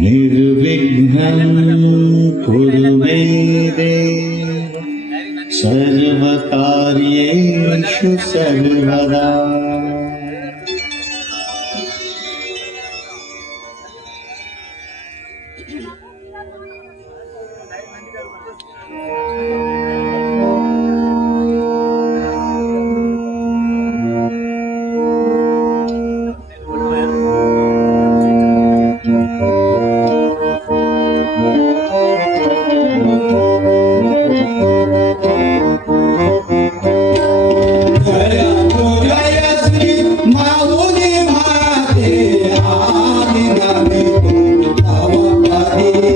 निर्विघ्नं कुरु मे देव सर्वकार्येषु सर्वदा। माऊली माते आदिनामी तव पादे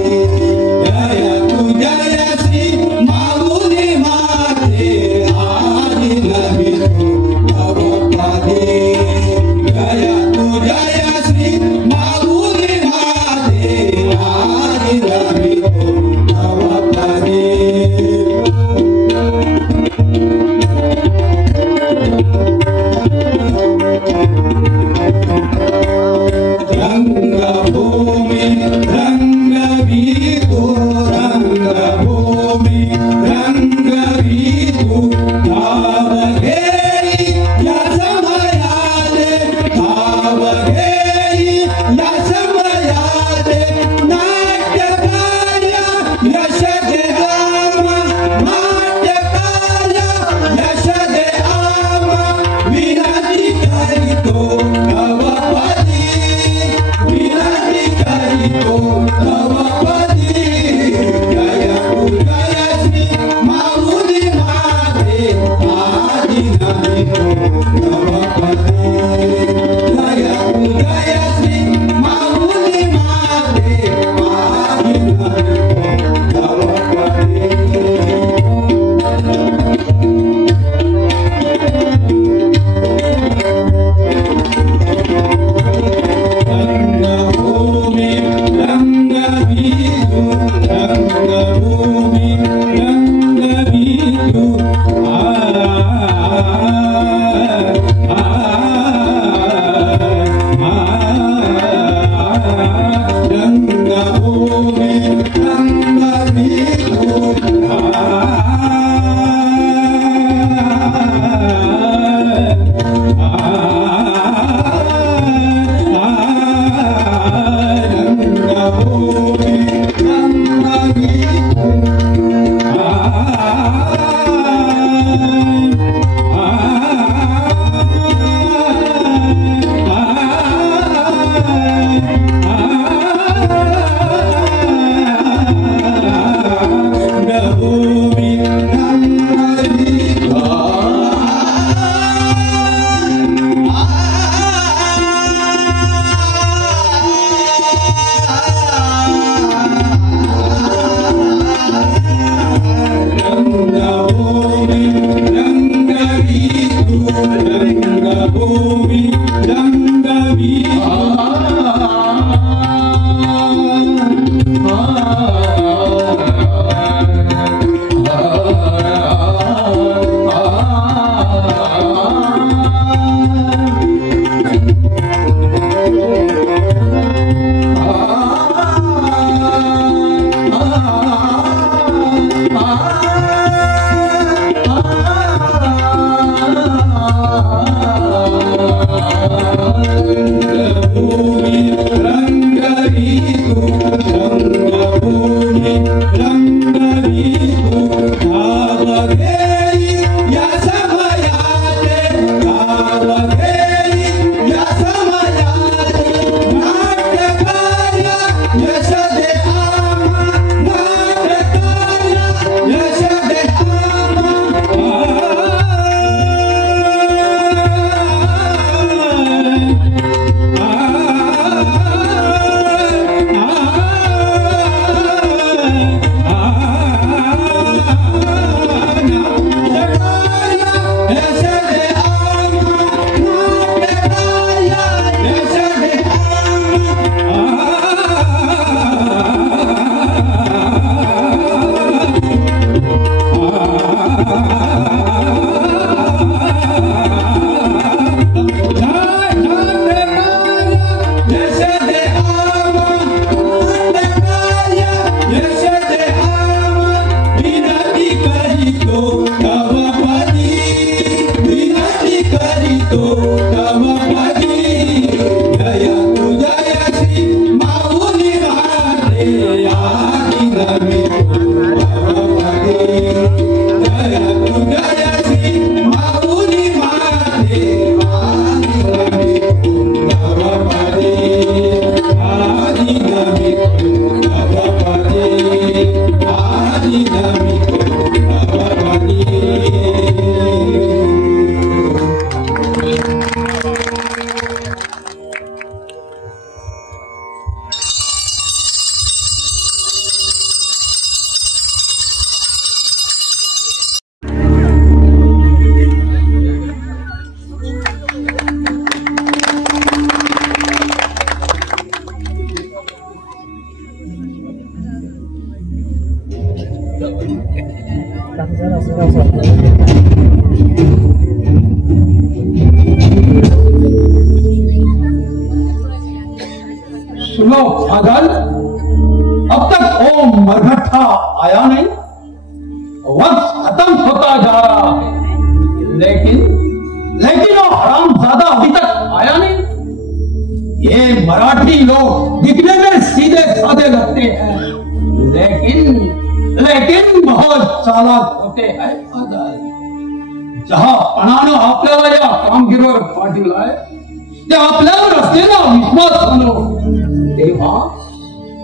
सुनो पागल, अब तक ओम मरघट्टा आया नहीं, वक्त खत्म होता जा रहा है, लेकिन वो हरामजादा अभी तक आया नहीं। ये मराठी लोग दिखने में सीधे साधे लगते हैं, लेकिन बहुत चालाक होते हैं पागल। जहां पणानं आपल्याला या कामगिरीवर पाठवलाय ते आपल्यावर असलेला विश्वास मानो, तेव्हा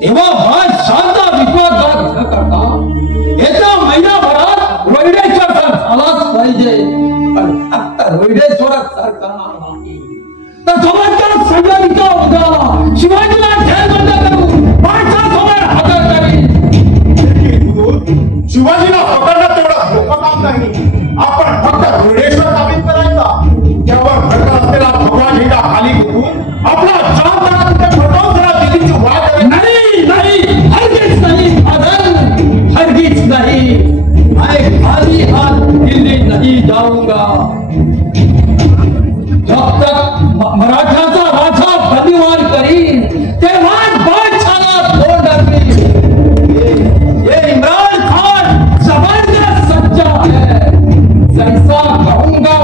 बादशाहचा विश्वासघात न करता येत्या महिनाभरात रोहिडेश्वर झालाच पाहिजे, पण फक्त रोहिडेश्वरच करणार नाही तर सोबतच्या संघटनेचा उद्या शिवाजीला जेलबंद करून बादशाहसमोर हजर करेल। शिवाजीला पकडणं तेवढं सोपं काम नाही, आपण फक्त रोहिडेश्वर ताब्यात करायचा, त्यावर भडका असलेला भगवा झेंडा खाली घेऊन आपला जाम करा, तिथे फटवून जरा दिल्लीची वाट हरगिज नहीं पागल, हरगिज नहीं, मैं खाली हाथ दिल्ली नहीं जाऊंगा। जब तक मराठाचा राजा बंदीवान करीन तेव्हा बादशाहला तोड असेल। ये इमरान खान जबरदस्त सच्चा है, जैसा कहूंगा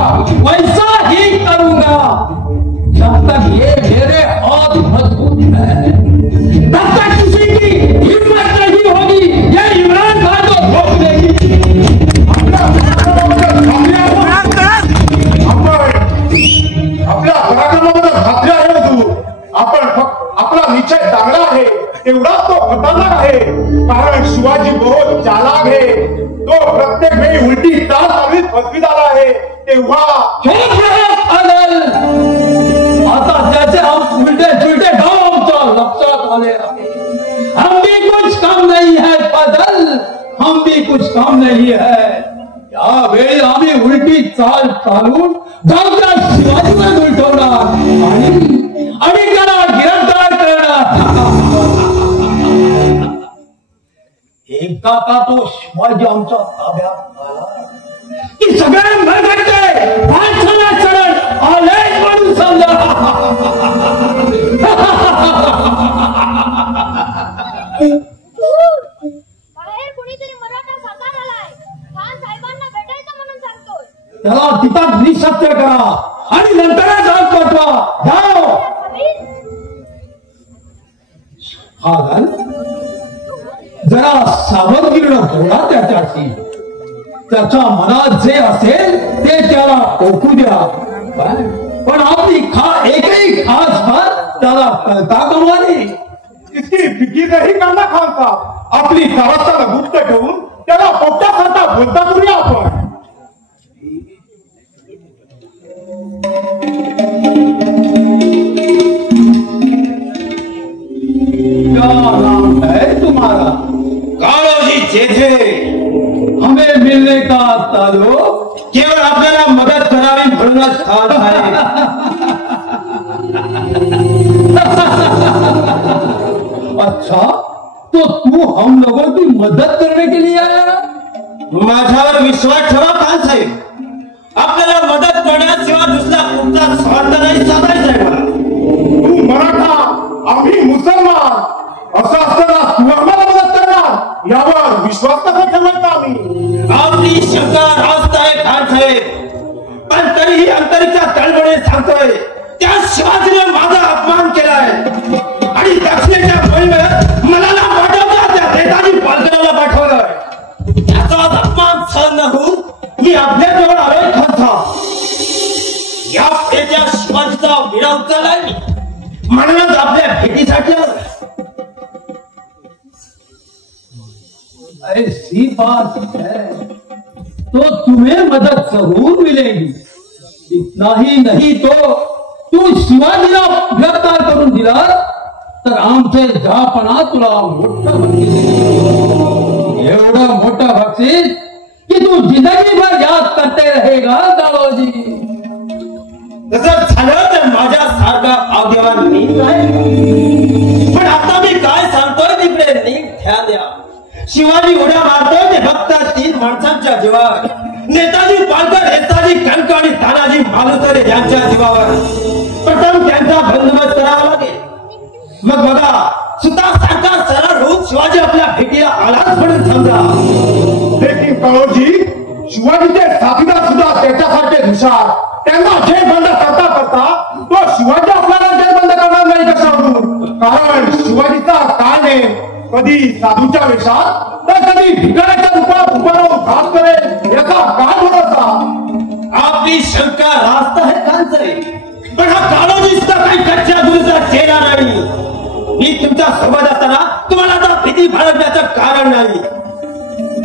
वैसा ही करूंगा। जब तक ये मेरे हाथ मजबूत है तब तक किसी की हिम्मत नहीं होगी ये इमरान खान को रोक देगी। आपल्या पराक्रमाबद्दल खात्री आहे तू, आपला निश्चय चांगला आहे, तेवढाच तो खतरनाक आहे, कारण शिवाजी बहुत चालाक आहे, तो प्रत्येक वेळी उलटी चाल चालवीत फसवीत आला आहे। तेव्हा आता त्याचे हम उलटे गाँव लक्षात आले आहे। हम भी कुछ कम नहीं है पागल, हम भी कुछ कम नहीं है। यावेळी आम्ही उलटी चाल चालून गावच्या शिवाजीवर उलटवणार आणि त्याला गिरफ्तार करणार। एकदा का तो शिवाजी आमच्या ताब्यात आला की सगळे मरगट्टे बादशाहला चढण आले म्हणून समजा। बाहेर कुणीतरी मराठा सरदार आलाय, खान साहेबांना भेटायचं म्हणून सांगतोय। त्याला तिथं निसत्य करा आणि नंतरच आत पाठवा, जाओ। पागल, जरा सावधगिरीनं बोला त्याच्याशी, त्याच्या मनात जे असेल ते त्याला ओळखू द्या, पण आपली एकही खास बात त्याला कळता कामा नये। इसकी फिकीरही करना खान साहब, आपली सावस्ताला गुप्त ठेवून त्याला पोपटासारखा बोलता करूया आपण। क्या नाम है तुम्हारा? काळोजी जेठे। हमें मिलने का ताल्लुक केवळ आपल्याला मदत करावी म्हणूनच खान आहे। अच्छा, तो तू हम लोगों की मदद करने के लिए आया? माझ्यावर विश्वास ठेवा खान साहेब, आपल्याला मदत करण्याशिवाय दुसरा कुठचा स्वार्थ नाही साधायचा आहे मला। तू मराठा, आम्ही मुसलमान, असं असताना तू आम्हाला मदत करणार यावर विश्वास कसा ठेवायचा आम्ही? आपली शंका रास्त आहे खान साहेब, पण तरीही अंतरीच्या तळमळे सांगतोय त्या शिवाजीने माझा अपमान केलाय आणि दक्षिणेच्या मोहिमेत मला पाठवला, त्या नेताजी पालघरला पाठवलंय। त्याचा अपमान सहन न होऊन मी आपल्या जवळ आलोय खान साहेब। या भेटीच्या शिवाजीचा विडा उचललाय मी, म्हणूनच आपल्या भेटीसाठी आलोय। ऐसी बात है तो तुम्हें मदद जरूर मिलेगी। इतना ही नहीं तो तू शिवाजीला गिरफ्तार करून दिला तर आमचे जहापणा तुला मोठं बक्षीस देईल। एवढं मोठं बक्षीस की तू जिंदगीभर याद करते रहेगा दादाजी। तसं झालं तर माझ्या सारखा भाग्यवान मी काय, पण आता मी काय सांगतोय तिकडे नीट ध्यान द्या। शिवाजी उड्या मारतोय ते फक्त 3 माणसांच्या जीवावर, मालुसरे यांच्या जीवावर प्रथम त्यांचा बंदोबस्त करावा लागेल. मग बघा सुतासारखा सरळ होऊन शिवाजी आपल्या भेटीला आलाच म्हणून समजा. लेकिन काळोजी शिवाजीचे साथीदार सुद्धा त्याच्यासारखे हुशार. त्यांना जेरबंद करता करता तो शिवाजी आपल्याला जेरबंद करणार नाही कशावरून. कारण शिवाजीचा काळ आहे कधी साधूच्या वेशात तर कधी भिकाऱ्याच्या रूपात उभा राहून घात करेल याचा काय भरोसा. आपली शंका रास्त आहे खानसाहेब, पण हा काळोजी सुद्धा काही कच्च्या गुरुचा चेहरा नाही. मी तुमच्या सोबत असताना तुम्हाला आता भीती बाळगण्याचं कारण नाही.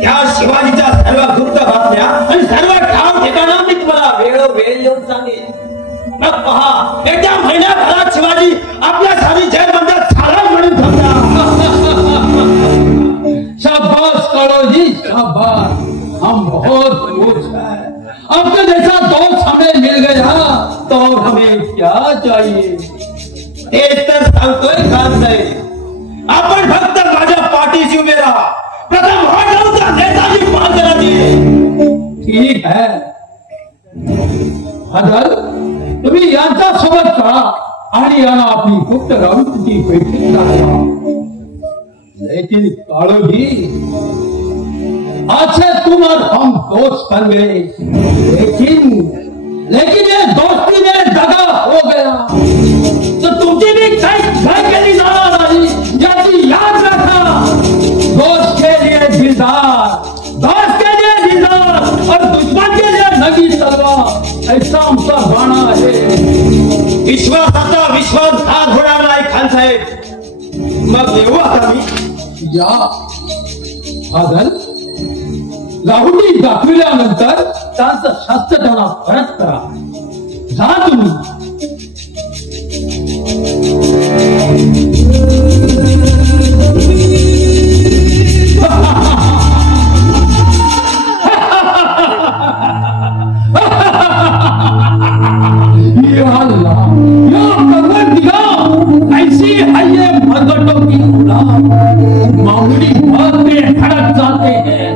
त्या शिवाजीच्या सर्व गुप्त बातम्या आणि सर्व ठाव ठिकाणं मी तुम्हाला वेळोवेळी येऊन सांगेन. मग पहा येत्या महिन्याभरात शिवाजी आपल्यासाठी जेरबंदात झाला म्हणून समजा. शाबाश काळोजी शाबाश, हम बहुत खुश हैं. आपके जैसा दोस्त हमें मिल गया तो हमें क्या चाहिए. तेच तर सांगतोय खानसाहेब, आपण फक्त माझ्या पाठीशी उभे राहा. प्रथम हॉटेलचा नेताजी पालकरांनी. ठीक है हदल, तुम्ही यांच्या सोबत चला आणि यांना आपली गुप्त राऊतची बैठक दाखवा. लेकिन काळोजी आज से तुम और हम दोस्त बन गए, लेकिन ये दोस्ती में दगा हो गया तो तुमची भी काय केली जाणार नाही याची याद रखा. दोस्त के लिए दिलदार, दोस्त के लिए दिलदार और दुश्मन के लिए नगी तलवार, ऐसा आमचा बाणा आहे. विश्वासाचा विश्वासघात होणार नाही खानसाहेब. मग येऊ आता मी. या आदल लाहुटी दाखविल्यानंतर त्यांचं शास्त्र त्यांना परत करा. जा तुम्ही. ऐसी है ये मर्दों की औलाद, मामूली बात में भड़क जाते हैं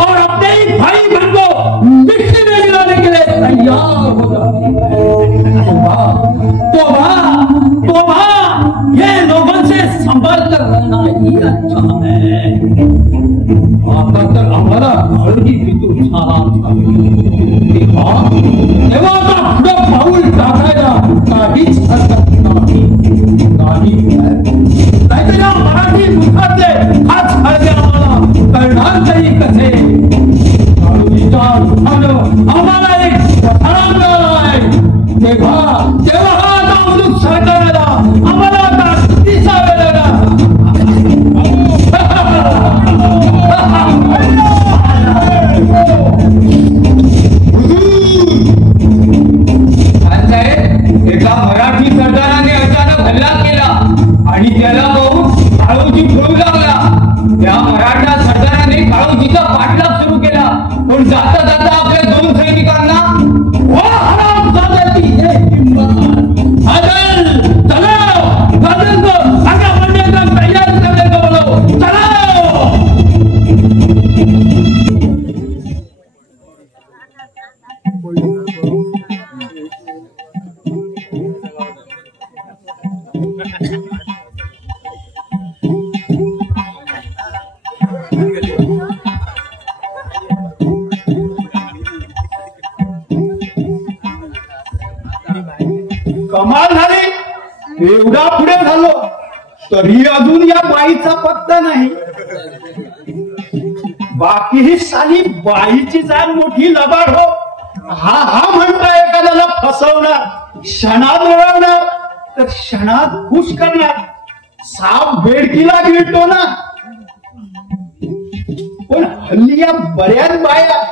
और अपने ही भाई बहन को मिट्टी में मिलाने के लिए तैयार हो जाते हैं. तोबा ये लोगों से संभल कर रहना ही अच्छा है. आता तर आम्हाला काळजी घेतो सारा तेव्हा आता पुढं पाऊल टाकायला काहीच हरकत नाही. नाहीतर या मराठी मुखातले हाच खळगे आम्हाला करणार तरी कसे. आम्हाला एक आहे तेव्हा आता मुलूक सरकारला आम्हाला आता दिसावेला. एका मराठी सरदाराने अचानक हल्ला केला आणि त्याला पाहून काळोजी पळू लागला. त्या मराठा सरदाराने काळोजीचा पाठलाग सुरू केला. पण जाता जाता आपल्या 2 सैनिकांना तयार करण्याचं बोलव. चला कमाल झाली. एवढा पुढे झालो तरी अजून या बाईचा पत्ता नाही. बाकी ही साली बाईची जाण मोठी लबाड हो. हा म्हणता एखाद्याला फसवणार, क्षणात ओळवणार तर क्षणात खुश करणार. साप बेडकीला गिळतो ना. पण हल्ली या बऱ्याच बाया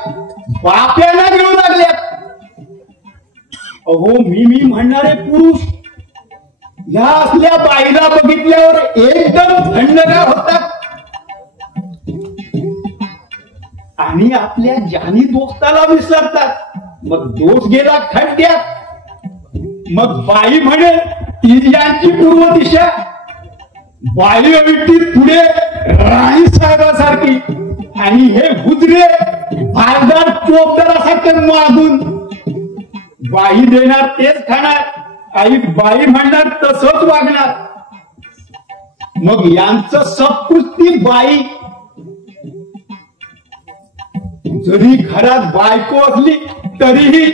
बाप्याला गिळू लागल्या. अहो मी म्हणणारे पुरुष या असल्या बाईला बघितल्यावर एकदम थंडगार होतात आणि आपल्या जानी दोस्ताला विसरतात. मग दोष गेला खड्ड्यात. मग बाई म्हणे ती यांची पूर्व दिशा. बाई विट्टीत पुढे राणी साहेबासारखी आणि हे गुजरे भारदार चोपदारासारखे मागून. बाई देणार तेच खाणार, आई बाई म्हणणार तसंच वागणार. मग यांचं सबकुच ती बाई. जरी घरात बायको असली तरीही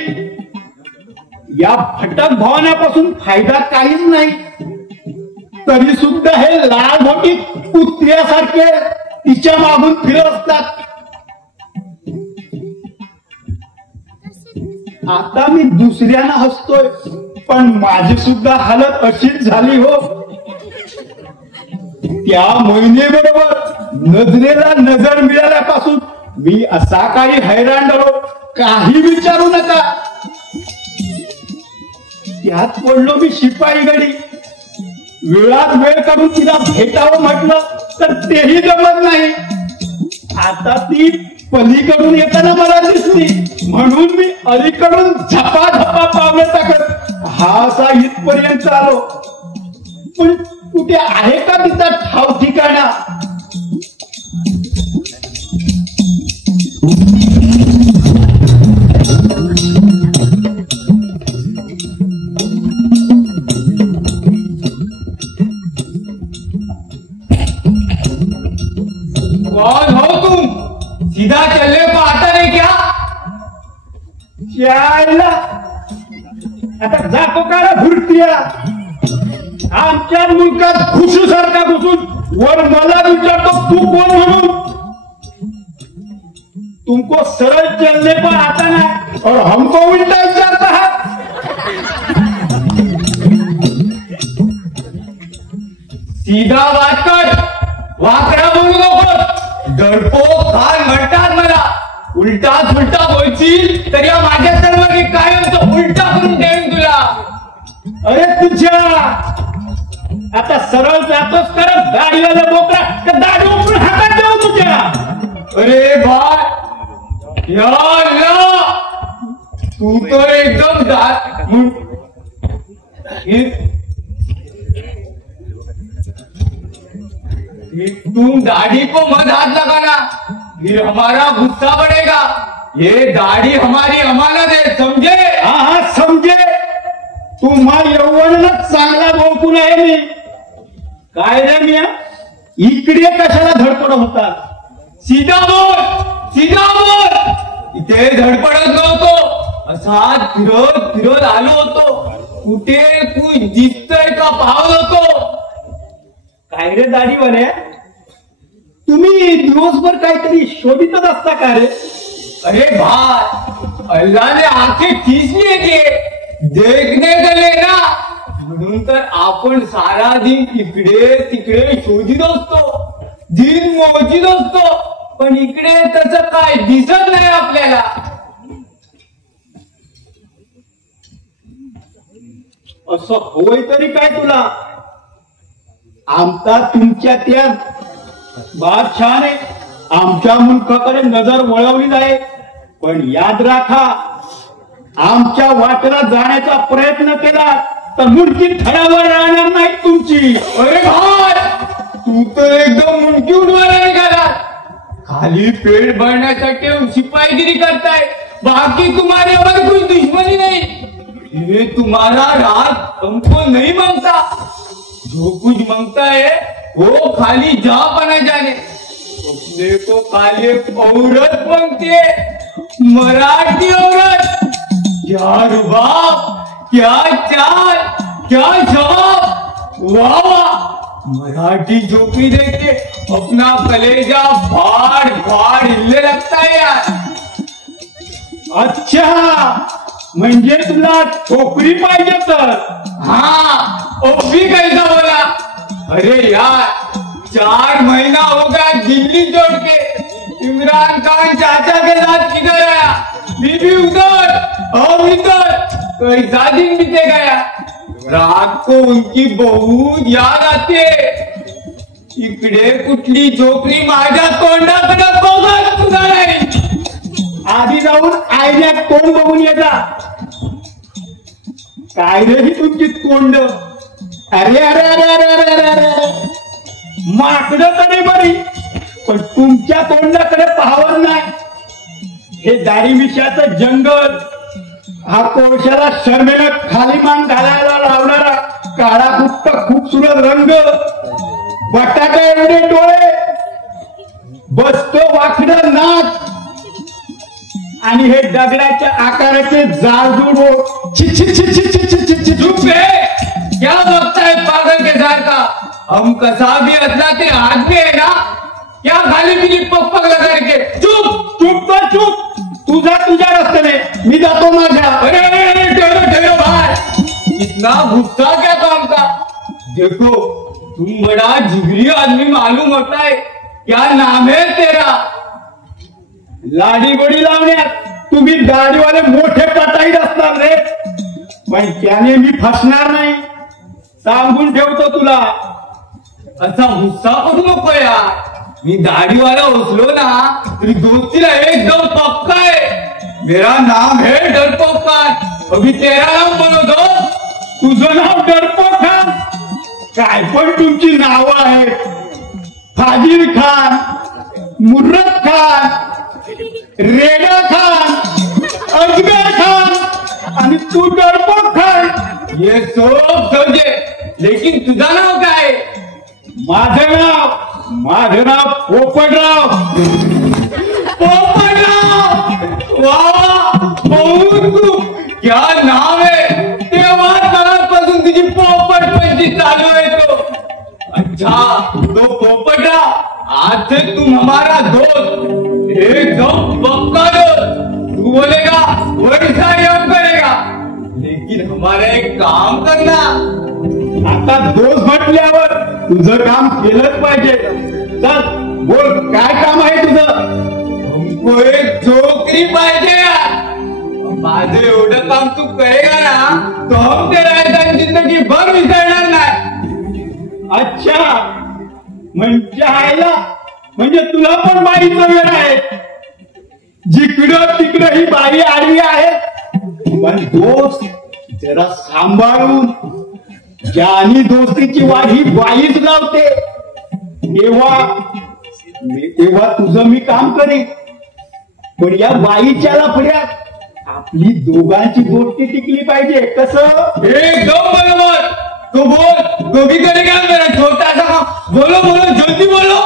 या भटक भावनापासून फायदा काहीच नाही. तरी सुद्धा हे लाल मोठी कुत्र्यासारखे तिच्या मागून फिरत असतात. आता मी दुसऱ्यांना हसतोय, पण माझी सुद्धा हालत अशीच झाली हो. त्या मोहिनीबरोबर नजरेला नजर मिळाल्यापासून मी असा काही हैराण झालो, काही विचारू नका. त्यात पडलो मी शिपाई गडी. वेळात वेळ काढून तिला भेटावं म्हटलं तर तेही जमत नाही. आता ती पलीकडून येताना मला दिसली, म्हणून मी अलीकडून झपाझपा पावलं टाकत हा असा इथपर्यंत आलो. पण कुठे आहे का तिचा ठाव ठिकाणा? कौन हो तुम? सीधा चलने को आता नहीं क्या? यायला आता जातो का रे भुरट्या? आमच्या मुलकात घुसू सारखा घुसून वर मला विचारतो तू कोण म्हणून? तुमको सरळ चलने पर आता नहीं और हमको उल्टा विचारता है. सीधा बात कर, वाकड़ा बोलू नको. डरपोक खान म्हणतात मला. उलटा सुलटा बोलशील तर या माझ्या सर्व कायमचं उलटा करून देईन तुला. अरे तुझ्या आता सरळ जातोस करत दाढीवाला बोकरा तर दाढी उकळून हातात देऊ तुझ्या. अरे भाई या अल्लाह, तू तर एकदम तुम दाढ़ी को मत हाथ लगाना, फिर हमारा गुस्सा बढ़ेगा. ये दाढ़ी हमारी अमानत है, समझे? हा हा समजे. तुम्हा यौवनाला चांगला बोलकून आहे मी. काय रे मिया, इकडे कशाला धडपड होता? सीधा बोल, सीधा बोल. इथे धडपडत नव्हतो, असा फिरत फिरत आलो होतो. कुठे कुछ दिसतंय का पाहत होतो. काय रे दाढीवाले, तुम्ही दिवसभर काहीतरी शोधितच असता का रे? अरे भाई, अल्लाह ने आंखें खींचने के देखने गले ना, म्हणून तर आपण सारा दिन इकडे तिकडे शोधित असतो, दिन मोजीत असतो. पण इकडे तसं काय दिसत नाही आपल्याला. असं होय तरी काय तुला? आमचा तुमच्या त्या बादशहाने आमच्या मुलकाकडे नजर वळवली आहे. पण याद राखा, आमच्या वाटेला जाण्याचा प्रयत्न केला तर मुंडकी थडावर राहणार नाही तुमची. अरे भाई, तू तर एकदम मुंडकी उडवायला निघाला. खाली पेट भरण्यासाठी शिपाईगिरी करताय, बाकी तुम्हारे और कोई दुश्मनी नहीं. ये तुम्हारा राज हमको नहीं मांगता. जो कुछ मांगता है वो खाली जहाँ पना जाने. अपने को खाली औरत मांगती है, मराठी औरत. क्या रुबाब, क्या चाल, क्या जवाब. वाह वाह, मराठी झोपड़ी देख के अपना कलेजा फाड़ फाड़ हिलने लगता है यार. अच्छा, म्हणजे तुला छोकरी पाहिजे तर? हाँ, वो भी कैसा बोला. अरे यार, 4 महीना हो गया दिल्ली छोड़ के. इमरान खान चाचा के साथ किधर आया, बीबी उधर और इधर. कैसा दिन बीते गया. रात को उनकी बहू याद आते. इकडे कुठली छोकरी माझ्या तोंडाकडे बघत सुद्धा नाही. आधी जाऊन आयल्यात तोंड बघून येता. काय रे ही तुमची तोंड? अरे अरे अरे अरे अरे अरे अरे, माकडं तरी बरी, पण तुमच्या तोंडाकडे पाहावं नाही. हे दाढी मिशाचं जंगल हा कोळशाला शर्मेनं खाली मान घालायला लावणारा काळा गुप्त खूपसुरत रंग, बटाटा एवढे डोळे, बसतो वाकडं नाक आणि हे दगडाच्या आकाराचे जाळजूड हो. छी छी छी छी छी छी छी छी. चुप है, क्या वक्त है पागल के साथ का? हम कसा भी असला ते आदमी है ना, क्या खाली पीली पग पग लगा के. चुप चुप तर चुप. तुझा तुझ्या रस्त्याने, मी जातो माझ्या. अरे ठहरो ठहरो भाई, इतना गुस्सा क्या काम का? देखो तुम बड़ा जिगरी आदमी मालूम होता है. क्या नाम है तेरा? लाडी गोडी लावण्यात तुम्ही दाढीवाले मोठे पटाईत असणार रे, पण त्याने मी फसणार नाही, सांगून ठेवतो तुला. असा गुस्सा करू नको यार. मी दाढीवाला असलो ना तरी दोस्तीला एकदम पक्का है. मेरा नाम है डरपोक खान. अभी तेरा नाम बोलो दो. तुझं नाव डरपोक खान? काय पण तुमची नावं आहेत. फाजील खान, मुर्रत खान, रेडा खान, अजगर खान आणि तू डरपोक खान. ये सब समझे, लेकिन तुझा नाव काय? माझं नाव पोपटराव. पोपटराव, वाह बहुत खूप. क्या नाम है. तेव्हा मनापासून तुझी पोपट पंची चालू है तो. अच्छा तो पोपटराव, आज से तुम हमारा दोस्त, एकदम पक्का दोस्त. तू बोलेगा वैसा ही हम करेगा, लेकिन हमारा एक काम करना. आता दोष म्हटल्यावर तुझं काम केलंच पाहिजे. चल बोल, काय काम आहे तुझं? हमको एक नौकरी पाहिजे यार. माझं एवढं काम तू करेगा ना तो हम तेरा जिंदगी भर विसरणार नाही. अच्छा, म्हणजे तुला पण बाईचं वेळ आहे. जिकडं तिकडं ही बाई आडवी आहे. पण दोस्त जरा सांभाळून, ज्यानी दोस्तीची वाढ ही बाईच लावते, तेव्हा तुझं मी काम करेन. पण या बाईच्या लफड्यात आपली दोघांची दोस्ती टिकली पाहिजे. कसं? एकदम बरोबर. तो बोल, तो भी करेगा मेरा छोटा सा काम. बोलो बोलो, जल्दी बोलो.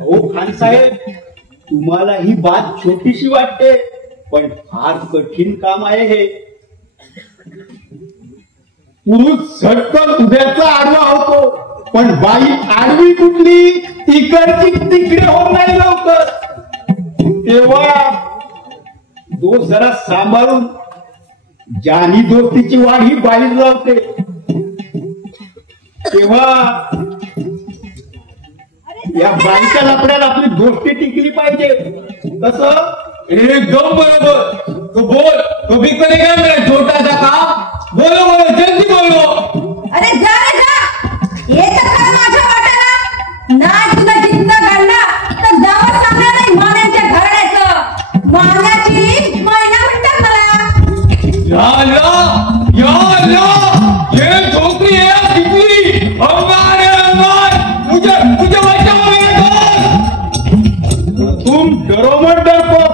हो खान साहेब, तुम्हाला ही बात छोटीशी वाटते, पण फार कठीण काम आहे हे. पुरुष झटकन उभ्याचा आडवा होतो, पण बाई आडवी कुठली, तिकडची तिकडे होत नाही लवकर. तेव्हा दोस्त जरा सांभाळून, ज्यानी दोस्तीची वाढ ही बाई लावते, तेव्हा या बाईच्या लपड्यात आपली दोस्ती टिकली पाहिजे. कसं? एकदम बरोबर. तो बोल, तो भी करेगा मेरा छोटा सा काम. बोलो बोलो, जल्दी बोलो. अरे जा रे जा, ये तर खरं माझ्या वाट्याला नाही. तुला जिंकता घडला तर जावं सांगणार नाही मान्यांच्या घराण्याचं. मान्याची महिना म्हणतात मला. या अल्लाह, या अल्लाह, ये छोकरी है दिखली. हमारे अंगार, मुझे बचाओ मेरे दोस्त. तुम डरो मत डरपोक,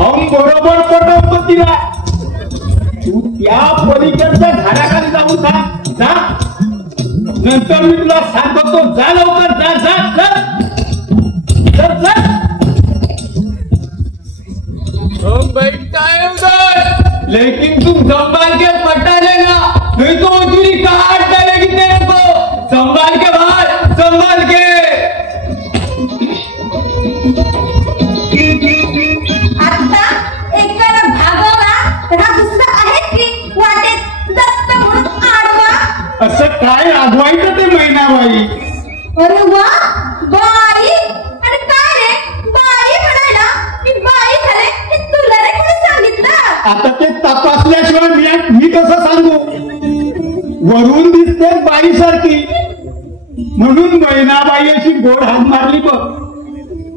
हम बरोबर पटवतो तिला. तू त्या पलीकडच्या झाडाखाली जाऊन सांग. जा, नंतर मी तुला सांगतो. जा लवकर, जा जा चल चल चल. हम बैठता है उधर, लेकिन तुम संभाल के पटा लेना, नहीं तो मजूरी काट डालेगी तेरे को. संभाल के बाहर, संभाल के. आता एकाला भागवला तर हा दुसरा आहे की वाटेत दत्त म्हणून आडवा. असं काय आगवायचं ते मैनाबाई? अरे वा, बाई. आणि काय रे, बाई म्हणायला की बाई झाले हे तुला रे कोणी सांगितलं? आता ते तपासल्याशिवाय मी कसं सांगू? वरून दिसते बाई सारखी, म्हणून मैनाबाई अशी गोड हात मारली बघ.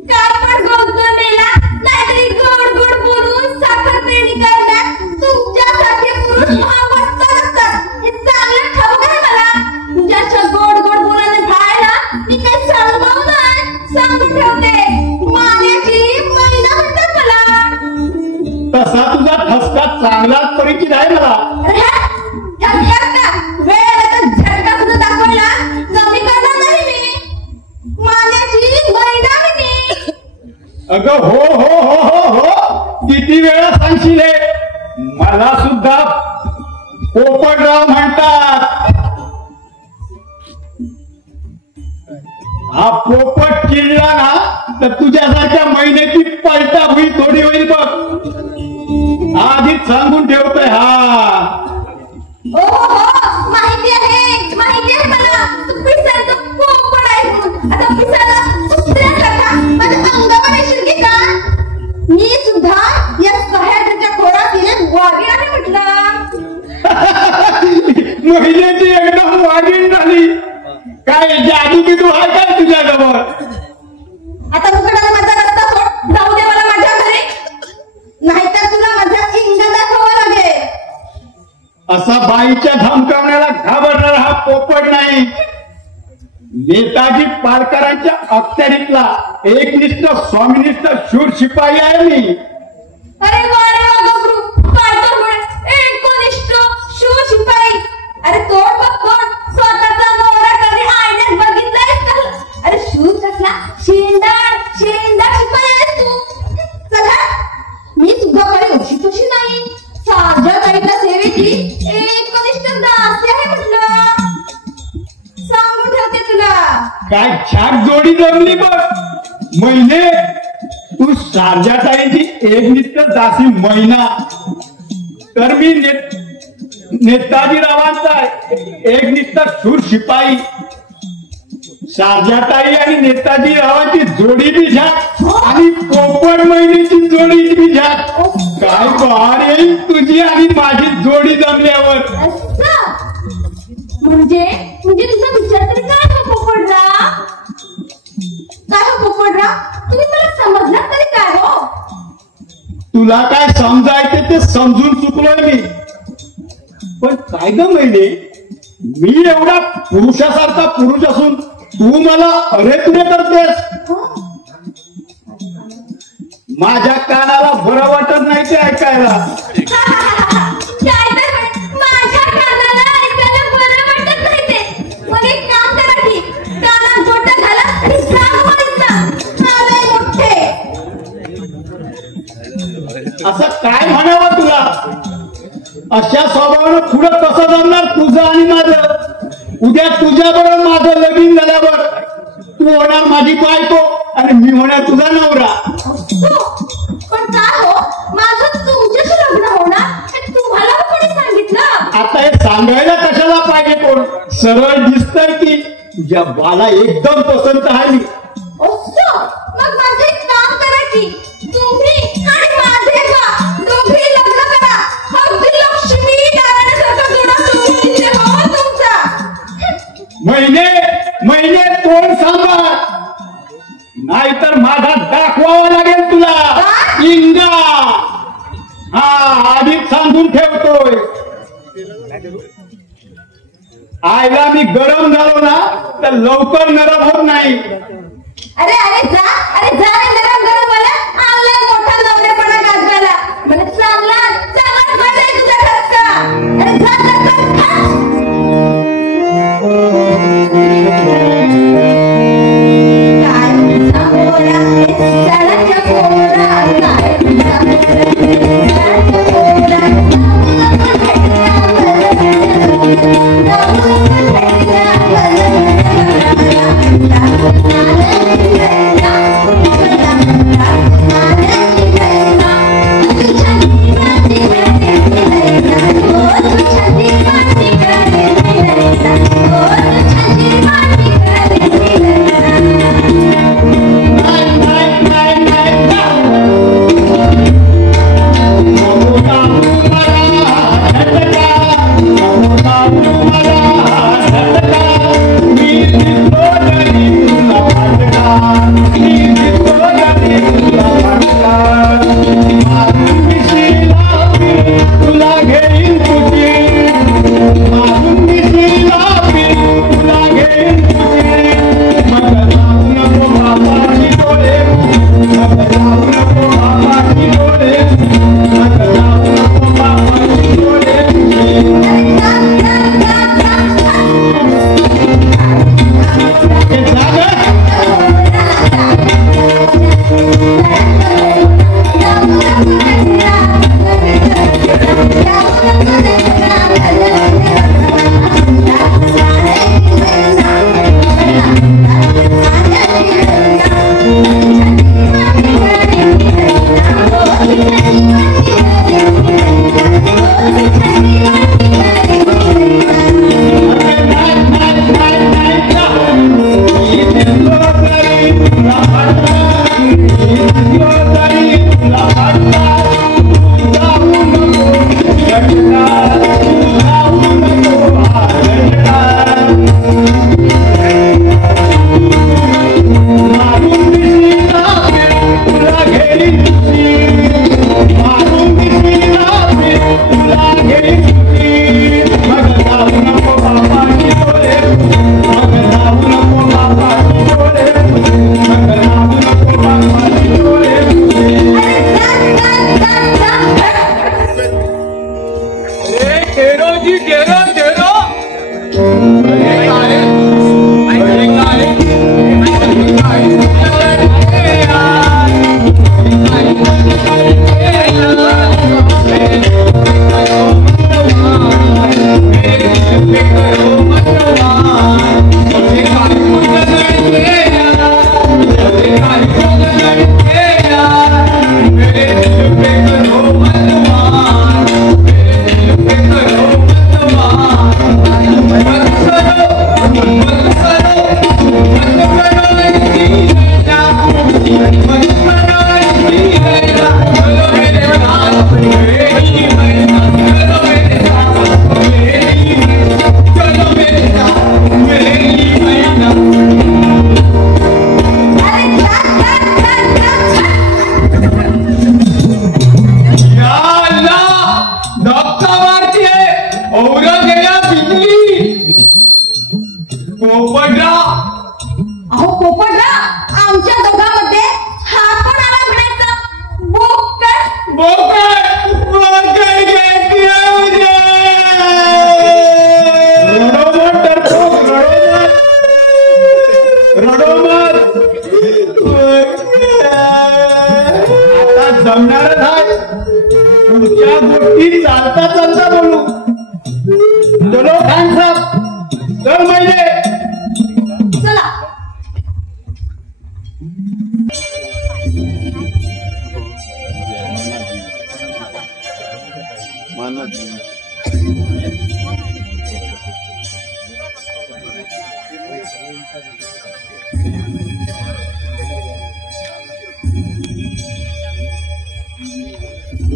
काय पण गोंधळ मेला, नाहीतरी गोड गोड बोलून साखर पेरणी करण्यात तुमच्यासारखे पुरुष महामस्त असतात. हे चांगलं ठाऊक आहे मला. तुझ्याच्या गोड गोड बोलाने खायला मी काही सांगू नाही, सांगून ठेवते. मान्याची महिना म्हणतात मला. अगं हो हो हो हो हो किती वेळा सांगशील हे? मला सुद्धा पोपटराव म्हणतात. हा पोपट चिडला ना तर तुझ्यासारख्या महिन्याची पलटा भुई थोडी होईल बघ. आधीच सांगून ठेवतोय. हा ओ हो माहिती आहे मला. तू पिसाचा पोपट आहे म्हणून. आता पिसाला कुत्र्यासारखा माझ्या अंगावर येशील की का? मी सुद्धा या सह्याद्रीच्या खोडात वाघीण आहे म्हटलं. महिन्याची एकदम वाढीण झाली. काय जादू बिदू आहे काय तुझ्याजवळ? आता मुकटाला माझा रस्ता सोड. जाऊ दे मला माझ्या घरी. नाहीतर तुला माझा इंगा दाखवावा लागेल. असा बाईच्या धमकावण्याला घाबरणारा हा पोपट नाही. नेताजी पालकरांच्या अखत्यारीतला एकनिष्ठ स्वामिनिष्ठ शूर शिपाई आहे मी. अरे वा गबरू. पालकर म्हणे एकनिष्ठ शूर शिपाई. अरे तोड बघ तोड. स्वतःचा मोहरा कधी आईने बघितलायस का? अरे शूर कसला? शेंडाळ शिपाई आहेस तू. चला मी सुद्धा काही अशी तशी नाही. साध्या गाईला सेवेची एकनिष्ठ दासी आहे म्हटलं. सांगून ठेवते तुला. काय छाट जोडी जमली बघ. महिने तू सारजाताईंची एकनिष्ठ दासी महिना तर मी नेताजीरावांचा एकनिष्ठ शूर शिपाई. सारजाताई आणि नेताजी रावांची जोडी बी झाक आणि पोपट महिन्याची जोडी बी झाक. काय बहार येईल तुझी आणि माझी जोडी जमल्यावर. असं म्हणजे तुझा विचार तरी काय हो पोपटराव? काय हो पोपटराव? तुम्ही मला समजणार तरी काय हो? तुला काय समजायचे ते समजून चुकलोय मी. पण काय ग महिने मी एवढा पुरुषासारखा पुरुष असून तू मला अरे तुरे करतेस. माझ्या कानाला बरं वाटत नाही ते ऐकायला. काय तर माझ्या कानाला ऐकायला बरं वाटत नाही ते. मग एक काम करा की कानात गोटा घाला आणि सांग बोलायचं. आलंय मोठे. असं काय म्हणावं तुला? अशा स्वभावानं पुढं कसं जमणार तुझं आणि माझं? उद्या तुझ्या बरोबर माझं लगीन झाल्यावर तू होणार माझी बायको आणि मी होणार तुझा नवरा. पण काय हो माझं तुमच्याशी लग्न होणार हे तुम्हाला कोणी सांगितलं? आता हे सांगायला कशाला पाहिजे कोण? सरळ दिसतंय की तुझ्या बाला एकदम पसंत आहे मी. मग माझं एक काम करा की तुम्ही आणि माझे बा दोघी लग्न करा. अगदी लक्ष्मी नारायणासारखा जोडा तुम्ही इथे हो तुमचा. महिने तोंड सांभाळ नाहीतर माझा दाखवावा लागेल तुला इंगा. हा आधीच सांगून ठेवतोय. आयला मी गरम झालो ना तर लवकर नरम होत नाही. अरे जा रे गरम मला. आणलाय मोठा नवऱ्यापणा गाजवायला. म्हणजे चांगला मजा आहे तुझ्या घरचा. अरे जा Yeah.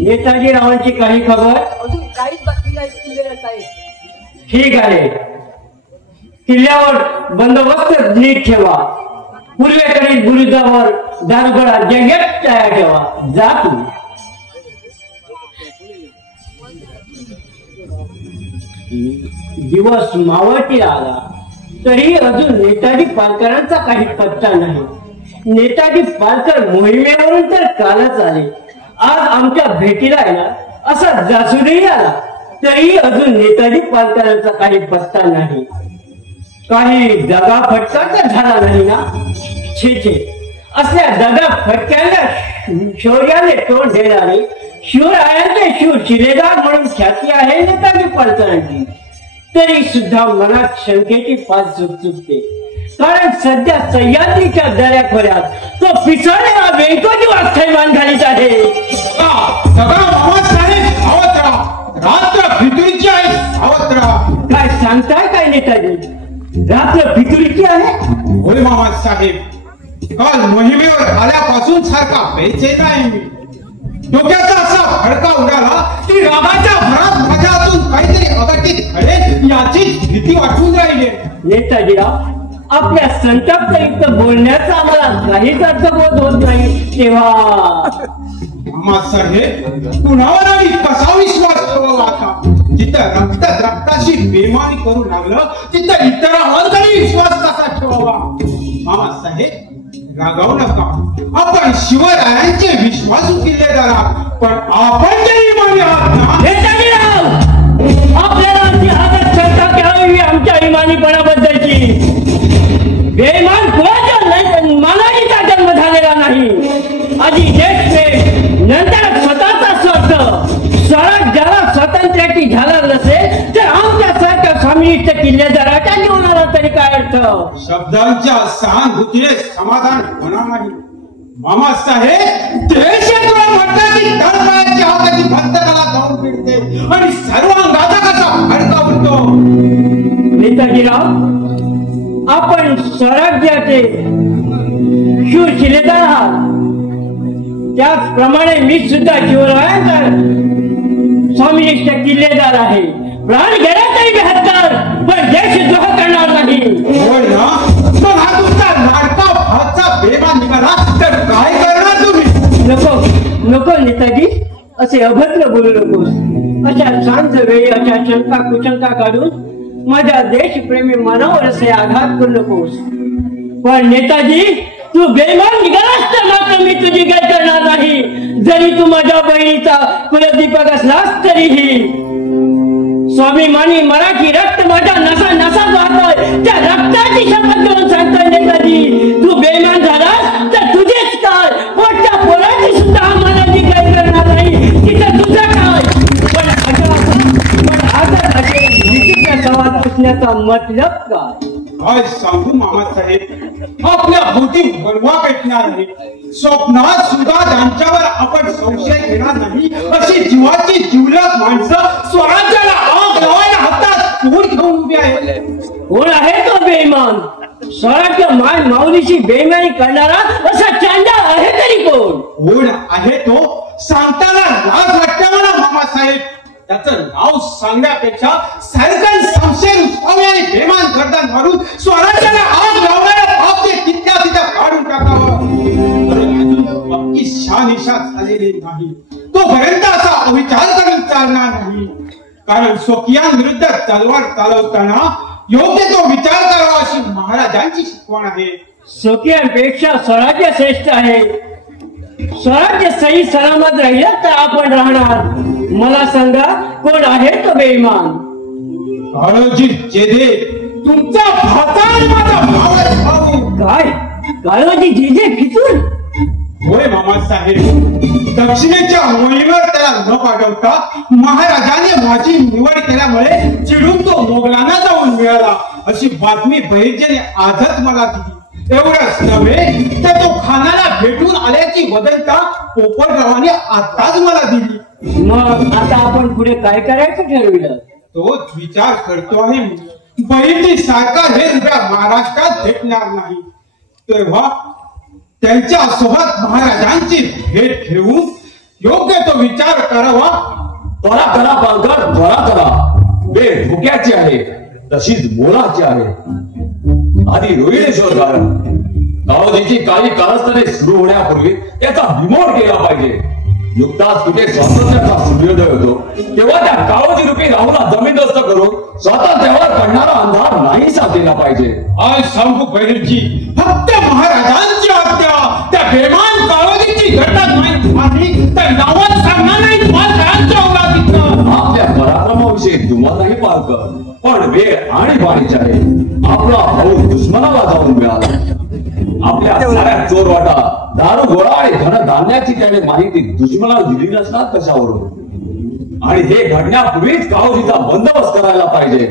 नेताजी रावांची काही खबर? अजून काहीच बाकी नाही किल्ल्यावर साहेब. ठीक आहे, किल्ल्यावर बंदोबस्त नीट ठेवा. पूर्वेकडील बुरुजावर दारुगोळा जंगेत तयार ठेवा. जा तुम्ही. दिवस मावळती आला तरी अजून नेताजी पालकरांचा काही पत्ता नाही. नेताजी पालकर मोहिमेवरून तर कालच आले. आज आमच्या भेटीला आला असा जासूनही आला तरी अजून नेताजी पालकरांचा काही पत्ता नाही. काही दगा फटका तर झाला नाही ना? छे छे, असल्या दगा फटक्याला शौर्याने तोंड देणारे शिवरायांचे शिव शिलेदार म्हणून ख्याती आहे नेताजी पालकरांची. तरी सुद्धा मनात शंकेची पाच चुकचुकते. कारण सध्या सह्याद्रीच्या दऱ्याखोऱ्यात तो पिसळलेला वेंकोजी वागथैमान घालीत आहे. रात्र फितुरीची आहे. काय सांगताय काय नेताजी? रात्र फितुरीची आहे? होय मामासाहेब, काल मोहिमेवर आल्यापासून सारखा बेचैन आहे मी. डोक्याचा असा फडका उडाला की रागाच्या भरात माझ्या हातून काहीतरी अघटित घडेल याचीच भीती वाटून राहिली. नेताजीराव, आपल्या संतप्त बोलण्याचा आम्हाला काहीच अर्थबोध होत नाही. तेव्हा मामासाहेब, कुणावर आम्ही कसा विश्वास ठेवावा आता? जिथं रक्ताशी बेमानी करू लागलं तिथं इतरांवर तरी विश्वास कसा ठेवावा? मामासाहेब, रागावू नका. आपण शिवरायांचे विश्वासू किल्लेदार आहात, पण आपण जे इमानी आहात ना. नेताजीराव, आपल्याला आमची हातात चर्चा घ्यावी आमच्या इमानीपणाबद्दलची. बेईमान कुणाच्या मानाचा जन्म झालेला नाही. आधी देशप्रेम, नंतर स्वतःचा स्वार्थ. स्वराज्याला स्वातंत्र्याची झाला नसेल तर आमच्यासारख्या स्वामिनिष्ठ किल्लेदाराच्या जीवनाला तरी काय अर्थ? शब्दांच्या सहानुभूतीने समाधान होणार नाही. मामासाहेब, देश तुला म्हटलं की तळपायाची हाताची भक्तकाला जाऊन फिरते आणि सर्वांगाचा कसा फडका उडतो. नेताजीराव, आपण स्वराज्याचे शिवशिलेदार आहात. त्याचप्रमाणे मी सुद्धा शिवरायांचा स्वामिनिष्ठ किल्लेदार आहे. प्राण गेला तरी मी हत्यार, पण देशद्रोह करणार नाही. होय ना? मग हा तुमचा लाडका भाचा बेमान निघाला तर काय करणार तुम्ही? नको नको नेताजी, असे अभद्र बोलू नकोस. अशा शांत वेळी अशा शंका कुशंका काढून माझ्या देशप्रेमी मनावर असे आघात करू नकोस. पण नेताजी, तू बेमान निघालास तर मात्र मी तुझी काय करणार नाही. जरी तू माझ्या बहिणीचा कुलदीपक असलास तरीही. स्वाभिमानी मराठी रक्त माझ्या नसा नसा मतलब काय? काय सांगू मामासाहेब, आपल्या भोवती बनवा पेटणार आहे. स्वप्नात सुद्धा त्यांच्यावर आपण संशय घेणार नाही अशी जीवाची जिवलग माणसं स्वराज्याला आग लावायला हातात चूर घेऊन उभी आहे. कोण आहे तो बेईमान? स्वराज्य मान माऊलीची बेईमानी करणारा असा चांडा आहे तरी कोण? कोण आहे तो सांगताना लाज वाटते मला मामासाहेब. त्याचं नाव सांगण्यापेक्षा सारखं संशय रुसवावे आणि बेमान गर्दन मारून स्वराज्याला आग लावणाऱ्या बापचे तिथल्या तिथं काढून टाकावं. अगदी शानिशा झालेली नाही तोपर्यंत असा अविचार करून चालणार नाही. कारण स्वकीयांविरुद्ध तलवार चालवताना योग्य तो विचार करावा अशी महाराजांची शिकवण आहे. स्वकीयांपेक्षा स्वराज्य श्रेष्ठ आहे. स्वराज्य सही सलामत राहिलं तर आपण राहणार. मला सांगा, कोण आहे तो बेईमान? काळोजी जेधे, तुमचा भाता आणि माझा भावच भाऊ. काय काळोजी जेजे फितून? होय मामासाहेब, दक्षिणेच्या मोहिमेवर त्याला न पाठवता महाराजांनी माझी निवड केल्यामुळे चिडून तो मोगलांना जाऊन मिळाला अशी बातमी बहिर्जेने आजच मला दिली. एवढंच नव्हे तर तो खानाला भेटून आल्याची वदंता पोपटरावांनी आताच मला दिली. मग आता आपण पुढे काय करायचं ठरविलं? तोच विचार करतो आहे. बहिर्जी सारखा हे उद्या महाराष्ट्रात भेटणार नाही, तेव्हा त्यांच्या सोबत महाराजांची भेट घेऊन योग्य तो विचार करावा. त्वरा करा पालकर, त्वरा करा. वेळ धोक्याची आहे तशीच मोलाची आहे. आधी रोहिणेश्वर कारण काळोजीची काही कारस्थाने सुरू होण्यापूर्वी त्याचा बिमोड केला पाहिजे. नुकताच कुठे स्वातंत्र्याचा सूर्योदय होतो तेव्हा त्या काळोजी रूपी राहूला जमीनदोस्त करून स्वातंत्र्यावर पडणारा अंधार नाहीसा केला पाहिजे. आज सांगू बहिर्जी, फक्त महाराजांची आज्ञा त्या बेमान काळोजीची घटना नाही तर नावात सांगणार नाही महाराजांच्या औलादीचं. आपल्या पराक्रमाविषयी तुम्हालाही पालकर, पण वेळ आणि बाणीची आहे. आपला भाऊ दुश्मनाला जाऊन मिळाला. आपल्या साऱ्या चोरवाटा, दारू गोळा आणि धनधान्याची त्याने माहिती दुश्मनाला दिली नसणार कशावरून? आणि हे घडण्यापूर्वीच काळोजीचा बंदोबस्त करायला पाहिजे.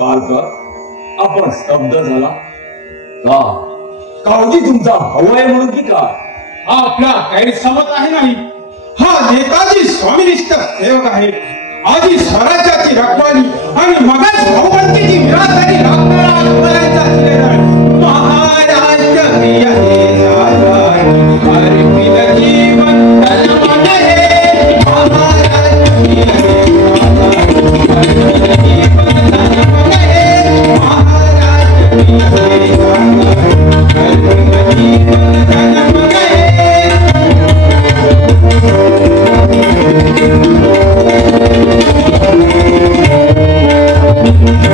पालकर, आपण स्तब्ध झाला का? काळोजी तुमचा भाऊ आहे म्हणून की काय? हा आपला गैरसमज आहे नाही. हा नेताजी स्वामिनिष्ठ सेवक आहे. आधी स्वराज्याची रखवाली आणि मगच भाऊबंदीची विरासदारी राखणारा आजपर्यंतचा शिलेदार. महाराष्ट्र प्रिय देशाचा अर्पित जीवन तन आहे. महाराष्ट्र प्रिय देशाचा अर्पित जीवन तन आहे. महाराष्ट्र प्रिय देशाचा अर्पित जीवन तन आहे. Thank you.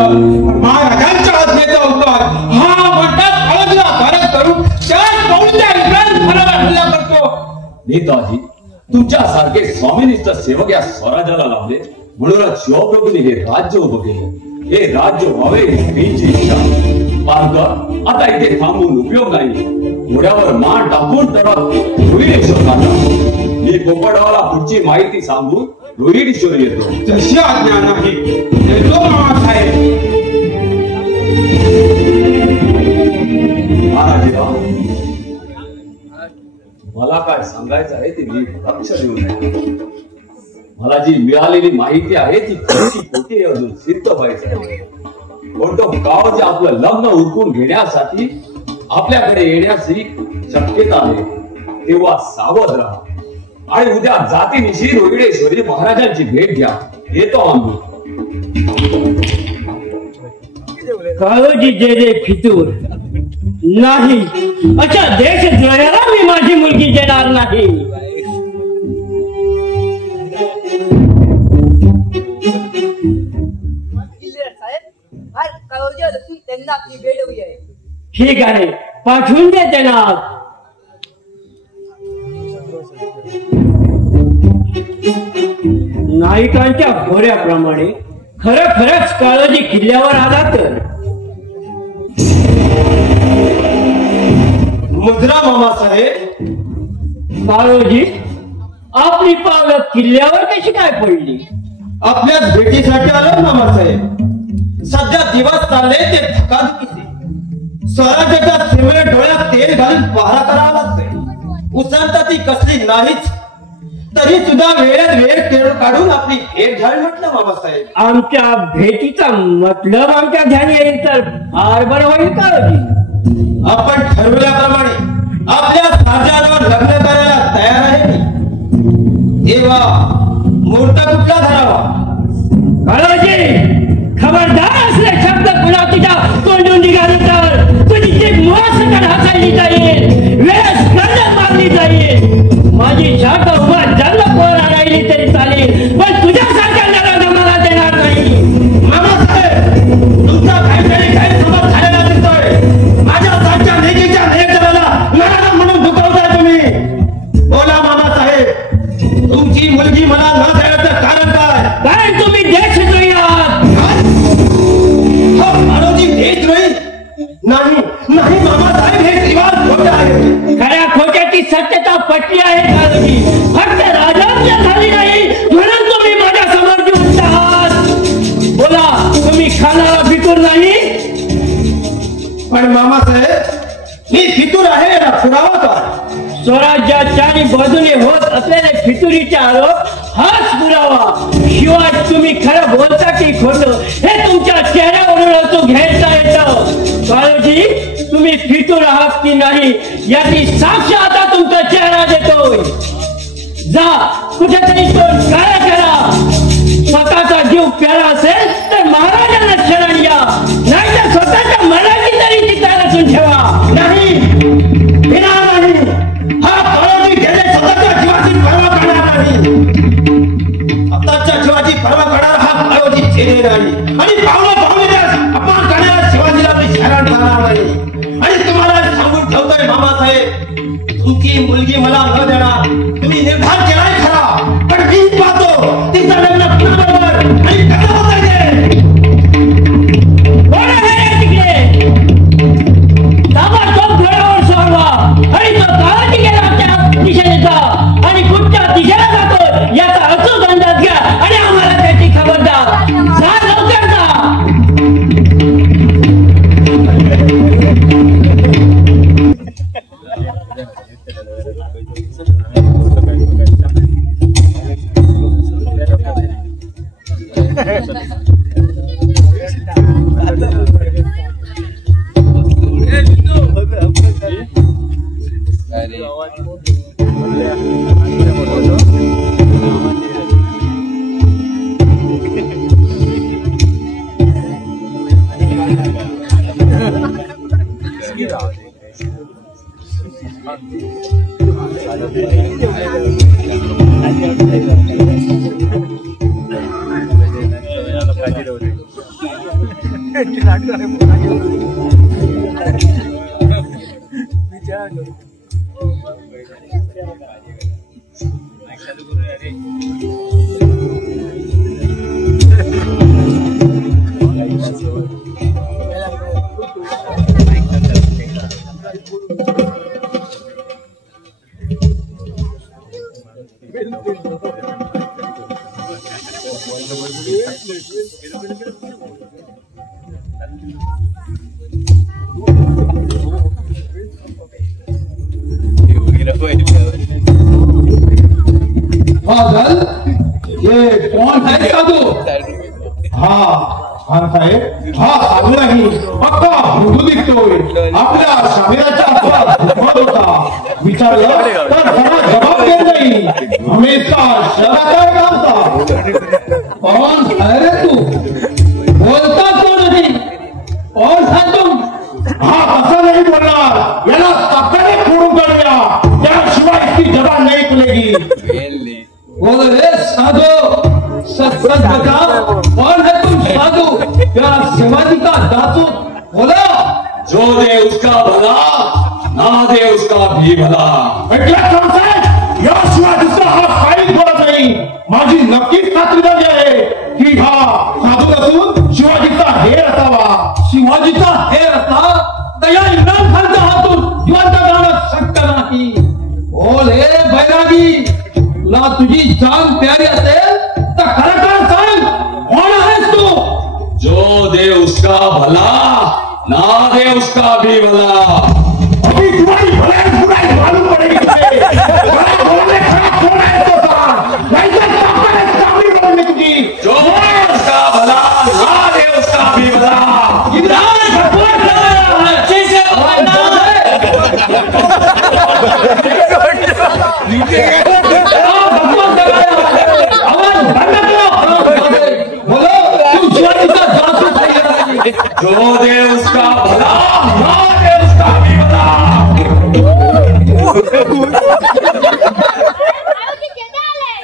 झालं. महाराजांच्या आज्ञेचा उद्धार हा म्हणतात हळदला भारत करून त्याच पाऊलच्या इंद्रायणी फळाला हल्ला करतो. नेताजी तुमच्यासारखे स्वामीनिष्ठ सेवक या स्वराज्याला लाभले म्हणूनच शिवप्रभूंनी हे राज्य उभं केलं. हे राज्य व्हावे हीच इच्छा. पालकर आता इथे थांबून उपयोग नाही. घोड्यावर मान टाकून तर रोहिडेश्वर काढला. मी पोपटरावला पुढची माहिती सांगून रोहिडेश्वर येतो. तशी आज्ञा नाही. येतो मामासाहेब. महाराजीराव मला काय सांगायचं आहे ते मी लक्ष देऊ नये. मला जी मिळालेली माहिती आहे ती खोटी अजून सिद्ध व्हायचं. कोणतं गाव जे आपलं लग्न उरकून घेण्यासाठी आपल्याकडे येण्याची शक्यता आहे तेव्हा सावध राहा आणि उद्या जातीनिशी रोहिडेश्वरी महाराजांची भेट घ्या. येतो आम्ही. काळोजी जे फितूर नाही अशा देशद्रोहाला मी माझी मुलगी देणार नाही. त्यांना आपली भेट हवी आहे. ठीक आहे पाठवून दे त्यांना. नायकांच्या घोड्याप्रमाणे खरंच काळोजी किल्ल्यावर आला तर मुद्रा मामासाहेब. काळोजी आपली पावलं किल्ल्यावर कशी काय पडली? आपल्याच भेटीसाठी आलो मामासाहेब. सध्या दिवस चालले ते धकाधकीचे. स्वराज्याच्या सीमेवर डोळ्यात तेल घालून पहारा करावा लागतोय. उसंत ती कसली नाहीच तरी सुद्धा वेळेत वेळ काढून आपली भेट घ्यावी म्हटलं मामासाहेब. आमच्या भेटीचा मतलब आमच्या ध्यानी येईल तर फार बरं होईल. काळोजी आपण ठरवल्याप्रमाणे आपल्या साजावर लग्न करायला तयार आहे मी. तेव्हा मुहूर्त कुठला धरावा? काळोजी खबरदार असले शब्द पुन्हा तुझ्या तोंडून निघाले तर तुझी जी मुळासकट हसायली जाईल. वेळेस कर्ज मारली जाईल. माझी शाट उभा जन्म पोरा राहिली तरी चालेल पण तुझ्यासारख्या नराला मला देणार नाही. मामासाहेब तुमचा काहीतरी गैरसमज झालेला दिसतोय. माझ्या साच्या लेकीच्या लेकराला नराला म्हणून दुखवताय तुम्ही. बोला मामासाहेब तुमची मुलगी मला न द्यायचं कारण काय? कारण तुम्ही देशद्रोही आहात. देशद्रोही नाही नाही मामासाहेब हे रिवाज खोटे आहे. खऱ्या खोट्याची सत्यता पटली आहे काळोजी. फक्त राजाज्ञा झाली नाही म्हणून तुम्ही माझ्या समोर जिवंत आहात. बोला तुम्ही खानाला फितूर नाही? पण मामासाहेब मी फितूर आहे ना पुरावा काय? स्वराज्यात चारी बाजूने होत असलेले फितुरीचे आरोप हाच पुरावा. शिवाय तुम्ही खरं बोलता की खोटं हे तुमच्या चेहऱ्यावरून घ्यायचा येतं. काळोजी तुम्ही फितूर आहात की नाही याची साक्ष आता तुमचा चेहरा देतोय. जा कुठेतरी तो काय करा. स्वतःचा जीव प्यारा असेल तर महाराजांना शरण या नाही तर स्वतःच्या मनाची तरी चिता रचून ठेवा. नाही नाही हा काळोजी गेले स्वतःच्या जीवाची पर्वा करणार नाही. आताच्या जीवाची पर्वा करणार हा काळोजी चेहरे नाही आणि पावलं अपमान करणाऱ्या शिवाजीला मी शरण जाणार नाही. आणि तुम्हाला सांगून ठेवतोय मामासाहेब तुमची मुलगी मला न देणार. तुम्ही निर्धार केलाय खरा पण मी पाहतो तिचं लग्न कुणाबरोबर आणि कसं होतंय तिकडे. ताबडतोब घोड्यावर सोडवा आणि तो काळोजी गेला त्या दिशेने जा आणि कुठच्या दिशेला जातो याचा अचूक अंदाज घ्या आणि आम्हाला त्याची खबर द्या. जा लवकर जा. फादल, ये कौन है साधु? हाँ खान साहेब, हा साधू नाही, पक्का मृदू दिसतोय. आपल्या शरीराच्या होता विचारलं तर जरा जबाब देत नाही. हमेशा शहराच्या गावचा. कौन है रे तू? बोलता तो नहीं. कौन है तुम? हा असं नाही बोलणार. याला ताकदे फोडून काढूया. त्याशिवाय इसकी जबान नहीं खुलेगी. बोल रे साधु, सच सच बता, कौन है तुम साधु? क्या शिवाजी का दासू? बोलो. जो दे उसका भला, ना दे उसका भी भला. या शिवाजीचा हा काहीच बोलत नाही. माझी नक्कीच खात्री झाली आहे की हा साधू नसून शिवाजीचा हेर असावा. शिवाजीचा हे असा तया इम्रान खानच्या हातून जिवंत जाणं शक्य नाही. बोल हे बैरागी, तुला तुझी जान प्यारी असेल तर खरं खरं सांग, कोण आहेस तू? जो दे उसका भला, ना दे उसका भी भला. अभी तुम्हारी भलाई बुराई मालूम पड़ेगी तुझे. भला बोलने खड़ा कौन है तो सांग, नहीं तो सामने सामने बोलने तुझी. जो दे उसका भला, ना दे उसका भी भला. इमरान भगवान कर रहा है. कैसे भगवान कर रहा है. आवाज बंद करो. बोलो, तू शिवाजी का जासूस है. जो दे उसका भला, ना दे उसका भी भला. आयोजी केदा आलाय?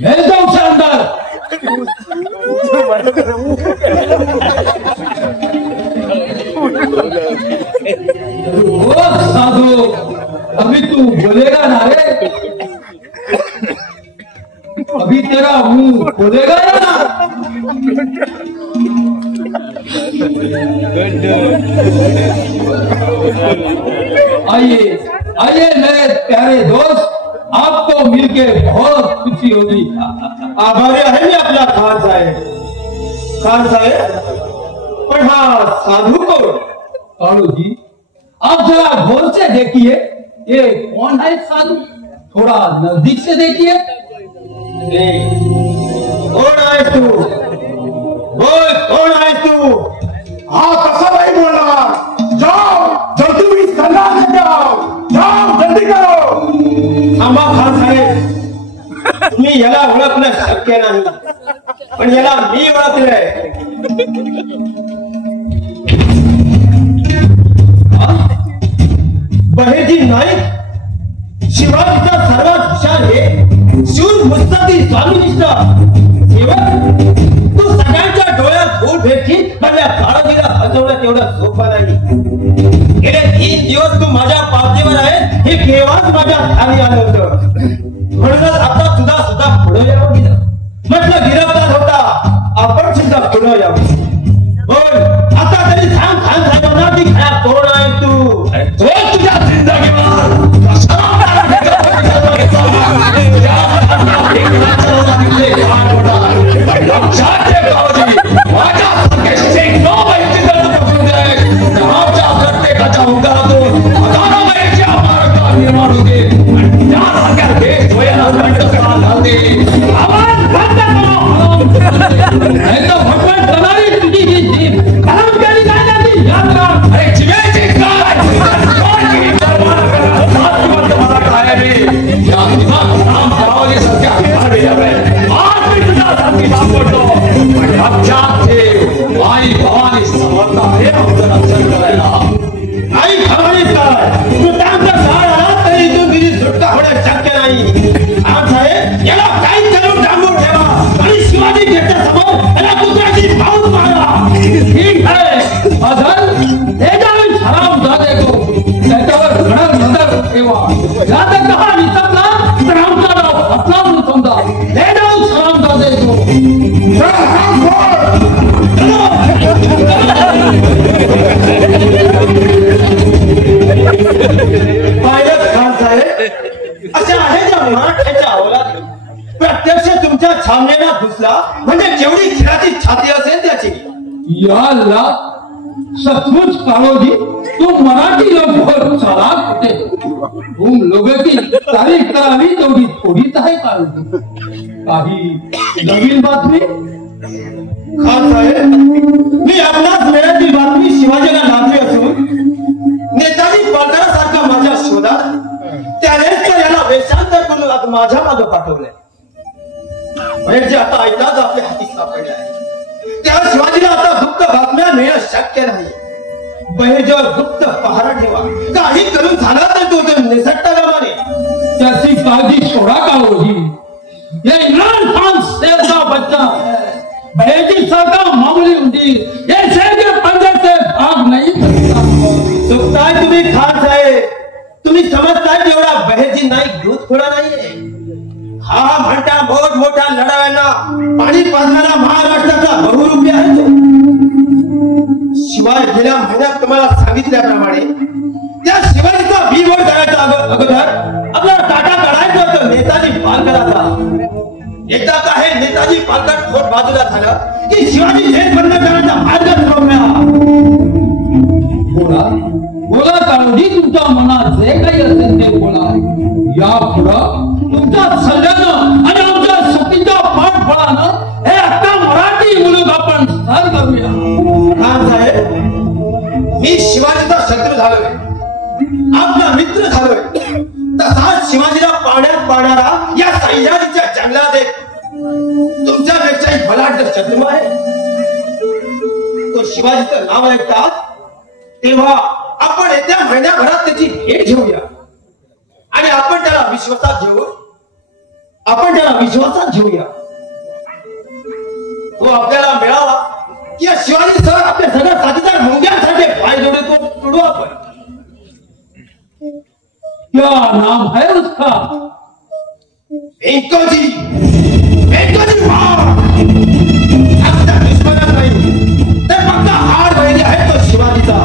भेज दो उसे अंदर. ओ साधु, अभी तू बोलेगा ना रे? अभी तेरा मुंह खोलेगा ना? आइए आइए मेरे प्यारे दोस्त, आपको मिलके बहुत खुशी होगी. आभारी आहे मी आपला खान साहेब. खान साहेब, पण हा साधू कोण? कालू जी, आप जरा गौर से देखिए, ये कौन है साधु? थोड़ा नजदीक से देखिए. कोण आहेस तू? बोल, कोण आहेस तू? हा कसा नाही बोलणार? जाओ, जल्दी मी संडास में जाओ. जाओ, जल्दी करो. थांबा खान साहेब, तुम्ही याला ओळखणं शक्य नाही, पण याला मी ओळखलंय. बहेजी नाईक, शिवाजीचा सर्वात हुशार हे शूर मुत्सद्दी स्वामीनिष्ठ सेवक. तू सगळ्यांच्या डोळ्यात धूळ भेटली, पण या काळजीला हसवणं तेवढं सोपं नाही. गेले 3 दिवस तू माझ्या पाठीवर आहे हे केव्हाच माझ्या खाली आलं होतं. म्हणूनच आता सुद्धा पुढे यावं गेलं. म्हटलं गिरफ्तार होता, आपण सुद्धा पुढे यावं. बोल, आता तरी सांग खान साहेबांना की खरा कोण आहे तू? तो तुझ्या जिंदगीवर लक्षात ठेव गावजी, माझ्यासारखे शेकडो मैत्रीण बसून दे. आमच्या प्रत्येकाच्या उद्गारातून हजारो मैत्रीच्या मार्गात निर्माण होते आणि त्यासारख्या देश द्वयाला दंड घालते. आवाज बंद करो. नहीं तो भगवान बनाई मैदानात घुसला म्हणजे जेवढी खिळाची छाती असेल त्याची. याला सचमुच काळोजी तू मराठी लोक बहुत चालाक होते. तुम लोगों की तारीफ करावी तेवढी थोडीच आहे काळोजी. काही नवीन बातमी? खान साहेब, मी आपणास मिळालेली बातमी शिवाजीला लाभली असून नेताजी पालकरासारखा माझ्या शोधात त्यानेच तर याला वेशांतर करून आता माझ्या मागे पाठवले. म्हणजे आता ऐकताच आपल्या हाती सापडले आहे. त्या शिवाजीला आता गुप्त बातम्या मिळणं शक्य नाही. बहेजवर गुप्त पहारा ठेवा. काही करून झाला तर तो निसटल्याप्रमाणे त्याची काळजी सोडा काळोजी. ये इमरान खान शेर का बच्चा है. बहेजी सरकार मामूली होती. ये शेर के पंजे से भाग नहीं सकता. चुकताय तुम्ही खान साहेब. तुम्ही समजताय एवढा बहेजी नाही दूध खोडा नाहीये. हा म्हणता मोठमोठ्या लढाव्यांना पाणी पाजणारा महाराष्ट्राचा बहुरूपी आहे तो. शिवाय गेल्या महिन्यात तुम्हाला सांगितल्याप्रमाणे त्या शिवाजीचा बिमोड करायचा अगोदर आपल्याला टाटा काढायचा होतं नेताजी पालकराचा. एकदा का हे नेताजी पालकर खोट बाजूला झालं की शिवाजी झेल बंद करण्याचा मार्ग ठरवला. बोला बोला काळोजी, तुमच्या मनात जे काही असेल ते बोला. यापुढं तुमच्या सल्ल्यानं आणि आमच्या शक्तीच्या पाठबळानं हे आता मराठी मुलूक आपण सर करूया. खान साहेब, मी शिवाजीचा शत्रू झालोय, आपला मित्र झालोय. तसाच शिवाजीला पाण्यात पाडणारा या सह्याद्रीच्या जंगलात एक तुमच्यापेक्षाही बलाढ्य शत्रू आहे. तो शिवाजीचं नाव ऐकतात तेव्हा आपण येत्या महिन्याभरात त्याची भेट घेऊया आणि आपण त्याला विश्वासात घेऊया. तो आपल्याला मिळावा की या शिवाजी सर आपले सगळ्या साथीदार मुंग्यांसारखे पाय जोडू आपण. क्या नाम है उसका? वेंकोजी आपल्या दुश्मनात नाही तर फक्त हार वैरी आहे तो शिवाजीचा.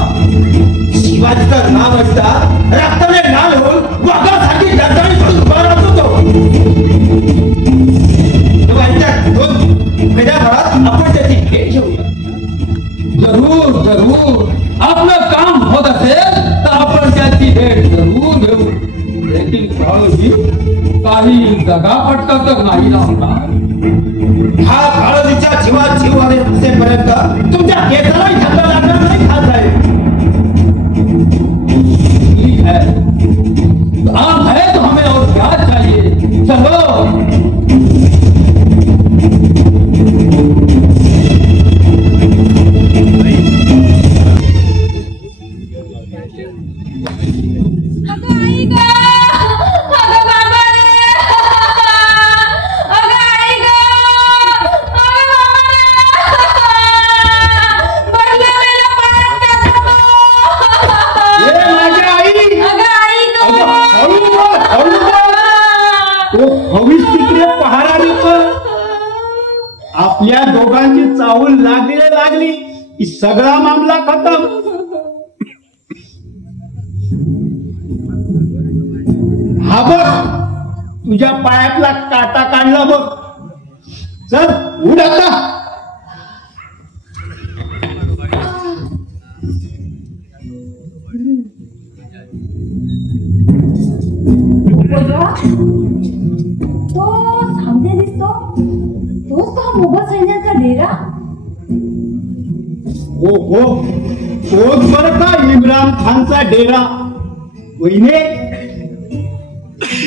शिवाजीचं नाव असता रक्ताने लाल होऊन वाघासाठी डरकाळी पडून उभा राहतो तो. महिन्याभरात आपण त्याची भेट घेऊया. जरूर जरूर. आपलं काम होत असेल तर आपण त्याची भेट जरूर घेऊ. लेकिन काळोजी, काही दगाफटका तर नाही ना होणार? हा काळोजीच्या जीवात जीव असेपर्यंत तुमच्या केसालाही धक्का लागणार नाही खान साहेब. ठीक है, काम है तो हमें और क्या चाहिए. चलो. आपल्या दोघांची चाहूल लागली की सगळा मामला खतम. हा बघ, तुझ्या पायातला काटा काढला बघ. चल उड आता. तो सामने दिसतो तोच तो हा मोगल सैन्याचा डेरा. हो तोच बरं का इम्रान खानचा डेरा. वहिने,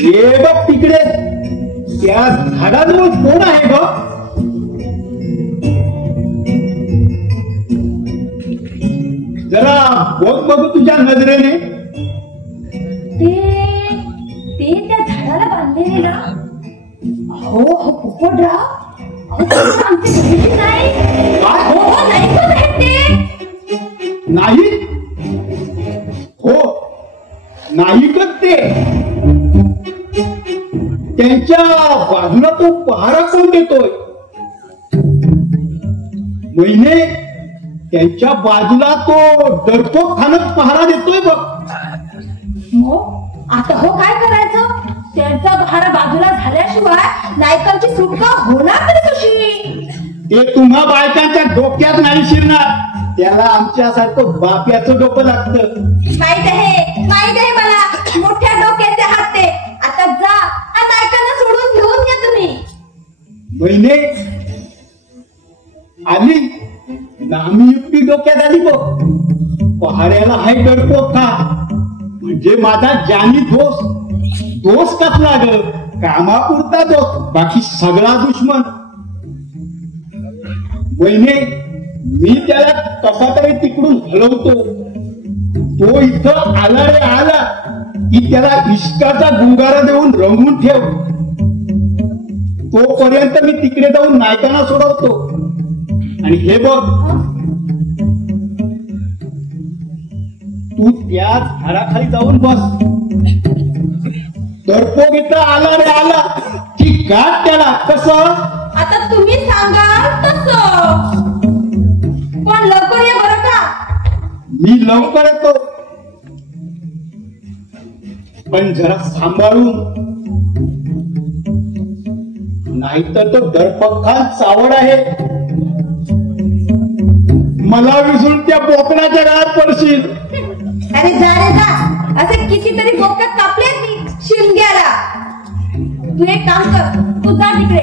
ये बघ तिकडे त्या झाडाजवळ कोण आहे बघ. जरा बघ तुझ्या नजरेने. ते त्या झाडाला बांधलेले ना. हो पोपटराव, आमचे घरी नाही. हो नाही कोण आहेत ते? नाही हो नाहीकच ते. त्यांच्या बाजूला तो पहारा कोण देतोय? महिने त्यांच्या बाजूला तो डरपोक खानच पहारा देतोय बघ. आता हो काय करायचं? त्यांचा भार बाजूला झाल्याशिवाय नायकांची सुटका होणार तरी कशी? ते तुम्हा बायकांच्या डोक्यात नाही शिरणार. त्याला आमच्यासारखं बाप्याचं डोकं लागतं. माहित आहे मला. मोठ्या डोक्याचे हात ते. आता जा आणि नायकांना सोडून घेऊन या तुम्ही. बहिणे आली नामी युक्ती डोक्यात आली बघ. पहाड्याला हाय डरपोक का म्हणजे माझा जानी दोष कसला ग? कामापुरता दोष, बाकी सगळा दुश्मन. बहिणे मी त्याला कसा तरी तिकडून हलवतो. तो इथं आला रे आला की त्याला इश्काचा गुंगारा देऊन रंगून ठेव. तोपर्यंत मी तिकडे जाऊन नायकांना सोडवतो. आणि हे बघ, तू त्या झाडाखाली जाऊन बस. डरपोक इथं आला रे आला की गाठ त्याला. कसं? आता तुम्ही सांगा तसं. पण लवकर ये बरं का. मी लवकर येतो, पण जरा सांभाळून. नाहीतर तो डरपक्खान चावड आहे. मला विसरून त्या बोकडाच्या गळ्यात पडशील. अरे जा रे जा. असे कितीतरी बोकड कापले मी शिमग्याला. तू एक काम कर, तू जा तिकडे.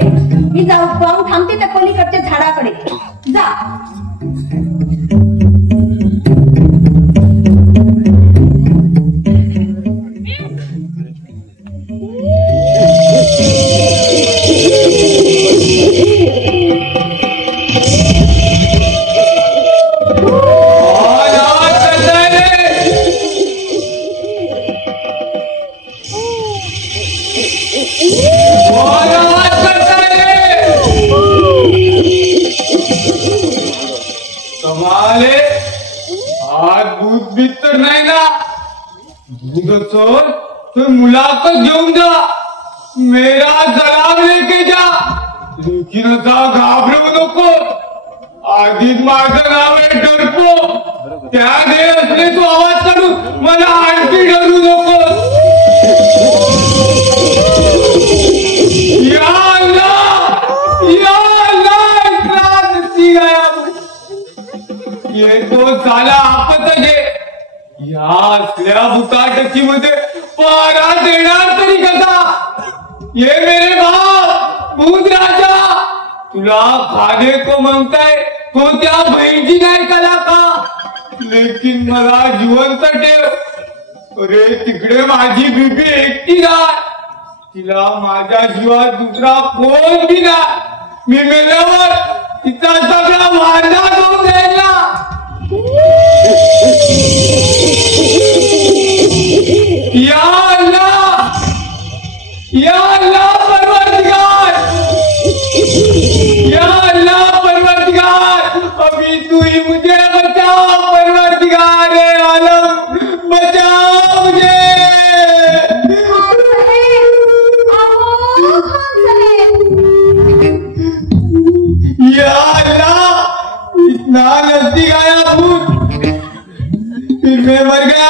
मी जाऊन थांबते त्या पलीकडच्या झाडाकडे. जा. तो मुलाकात घेऊन जा. मेरा सलाम लेके जा. लेकिन आता घाबरू नको. आधीच माझं नाव आहे डरपो. त्या दे असले तू आवाज काढू मला आणखी डरू नको. या अल्लाह, या अल्लाह, इतना नसी गाया. ये तो साला आपत आहे. या असल्या बुटाटकीमध्ये पहारा देणार तरी कसा? ये मेरे बाप भूत राजा, तुला खाने को मागताय तो त्या बहिणीची नाही कला का? लेकिन मला जिवंत ठेव. अरे तिकडे माझी बीबी एकटी नाही. तिला माझ्या जीवात दुसरा कोण बी नाही. मी मेल्यावर तिचा सगळा वांदा होऊन द्यायला. या अल्लाह, या अल्लाह परवरदिगार, या अल्लाह परवरदिगार, अभी तू ही मुझे बचा. परवरदिगार आलम बचा मुझे. या अल्लाह, इतना नजदीक आया भूत, फिर मैं मर गया.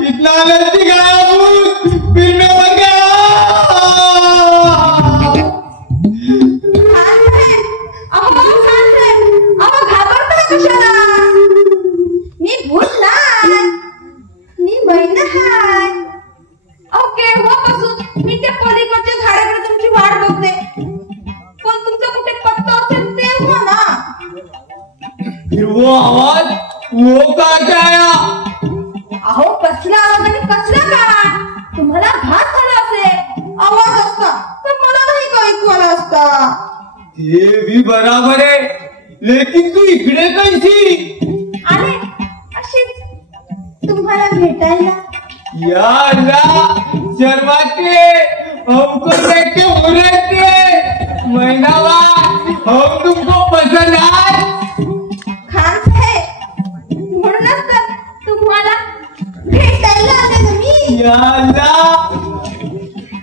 इतना नजदीक आया भूत, फिर मैं मर गया. घाबरता कशाला? मी भूत नाही, मी महिना हाय. ओके हो पासून मी त्या पलीकडच्या झाडाकडे तुमची वाट बघते. पण तुमचा कुठे पत्ता असेल तेव्हा ना. फिर वो आवाज वो का क्या आया? अहो कसला आवाज आणि कसला काय? तुम्हाला घात झाला असेल. आवाज असता तर मला नाही का ऐकू आला असता. ते भी बराबर आहे. लेकिन तू इकडे कैसी? आले अशीच तुम्हाला भेटायला. या अल्लाह, शर्माते हमको देख के उड़ते. महीनावार हम तुमको पसंद आए. खान साहेब, म्हणूनच तर तुम्हाला भेटायला आले ना मी. या अल्लाह,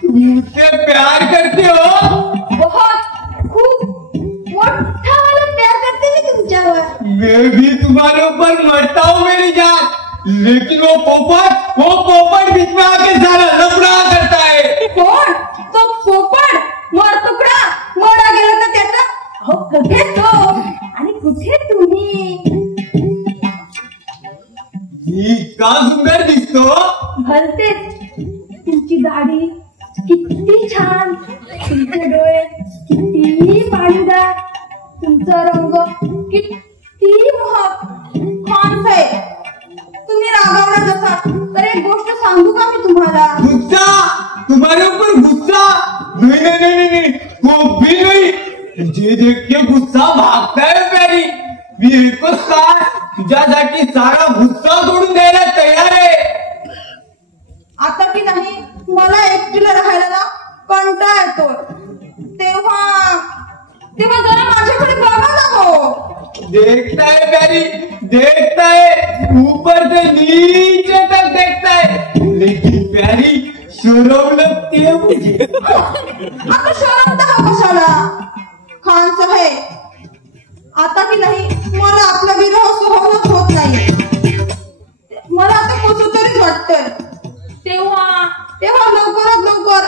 तुम मुझसे प्यार करते हो? बहुत खूप ऊपर मरता हूँ मेरी जान, लेकिन वो पोपट बीच में आके सारा लफड़ा करता है। कोण? तो पोपट मर तुकडा मोडा गेला तर त्याचा अहो कुठे तो आणि कुठे तुम्ही? इतका सुंदर दिसतो। भलतेच, तुमची दाढी किती छान, तुमचे डोळे किती पाणीदार, तुमचा रंग किती मोहक। खान साहेब, तुम्ही रागावला जसा तर एक गोष्ट सांगू का मी तुम्हाला? गुस्सा? तुम्हारे ऊपर गुस्सा? नहीं, वो भी नहीं। तुझे देख के गुस्सा भागता है प्यारी। मी एकच काय तुझ्यासाठी सारा गुस्सा सोडून द्यायला तयार आहे। आता की नाही मला एकटीला राहायला ना कंटाळा येतो, तेव्हा जरा माझ्याकडे बघा ना हो। देखता है प्यारी, देखता है, ऊपर से नीचे तक देखता है, लेकिन प्यारी शर्म लगती है मुझे। आता शरम तर कशाला खान साहेब? आता की नाही मला आपला विरह सहनच होत नाही, मला आता कसं तरीच वाटतं। तेव्हा लवकर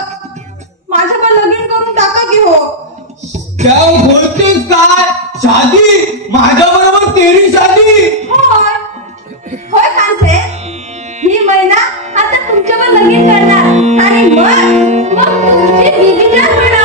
माझ्याकडे लगीन करून टाका की हो। क्या बोलतेस काय? शादी? माझ्या बरोबर तेरी शादी? होय खान साहेब, ही महिना आता तुमच्यावर लगीन करणार आणि मग तुमची बिबीजान होणार।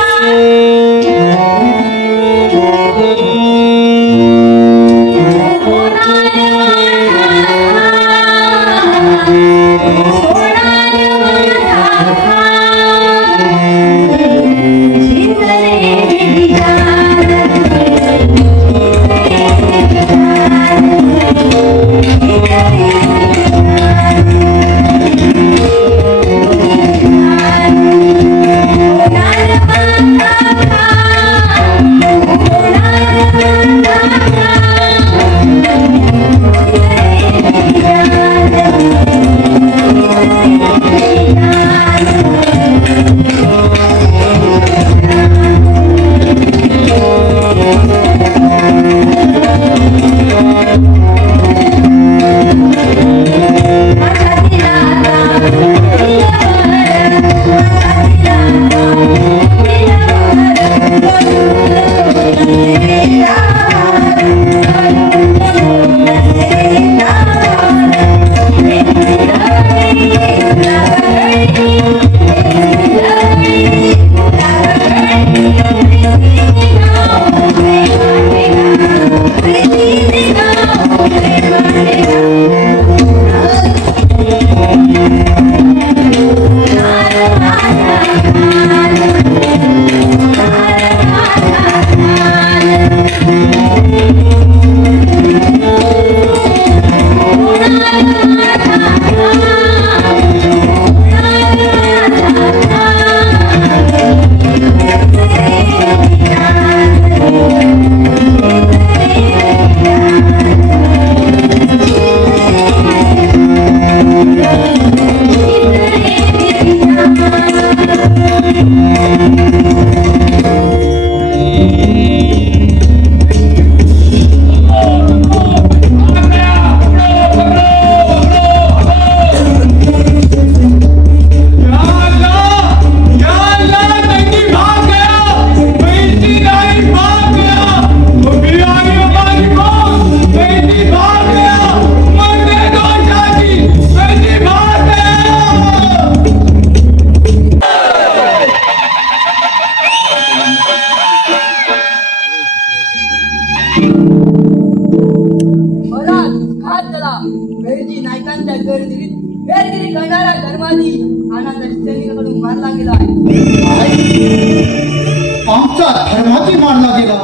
आमच्या धर्माची मानला गेला,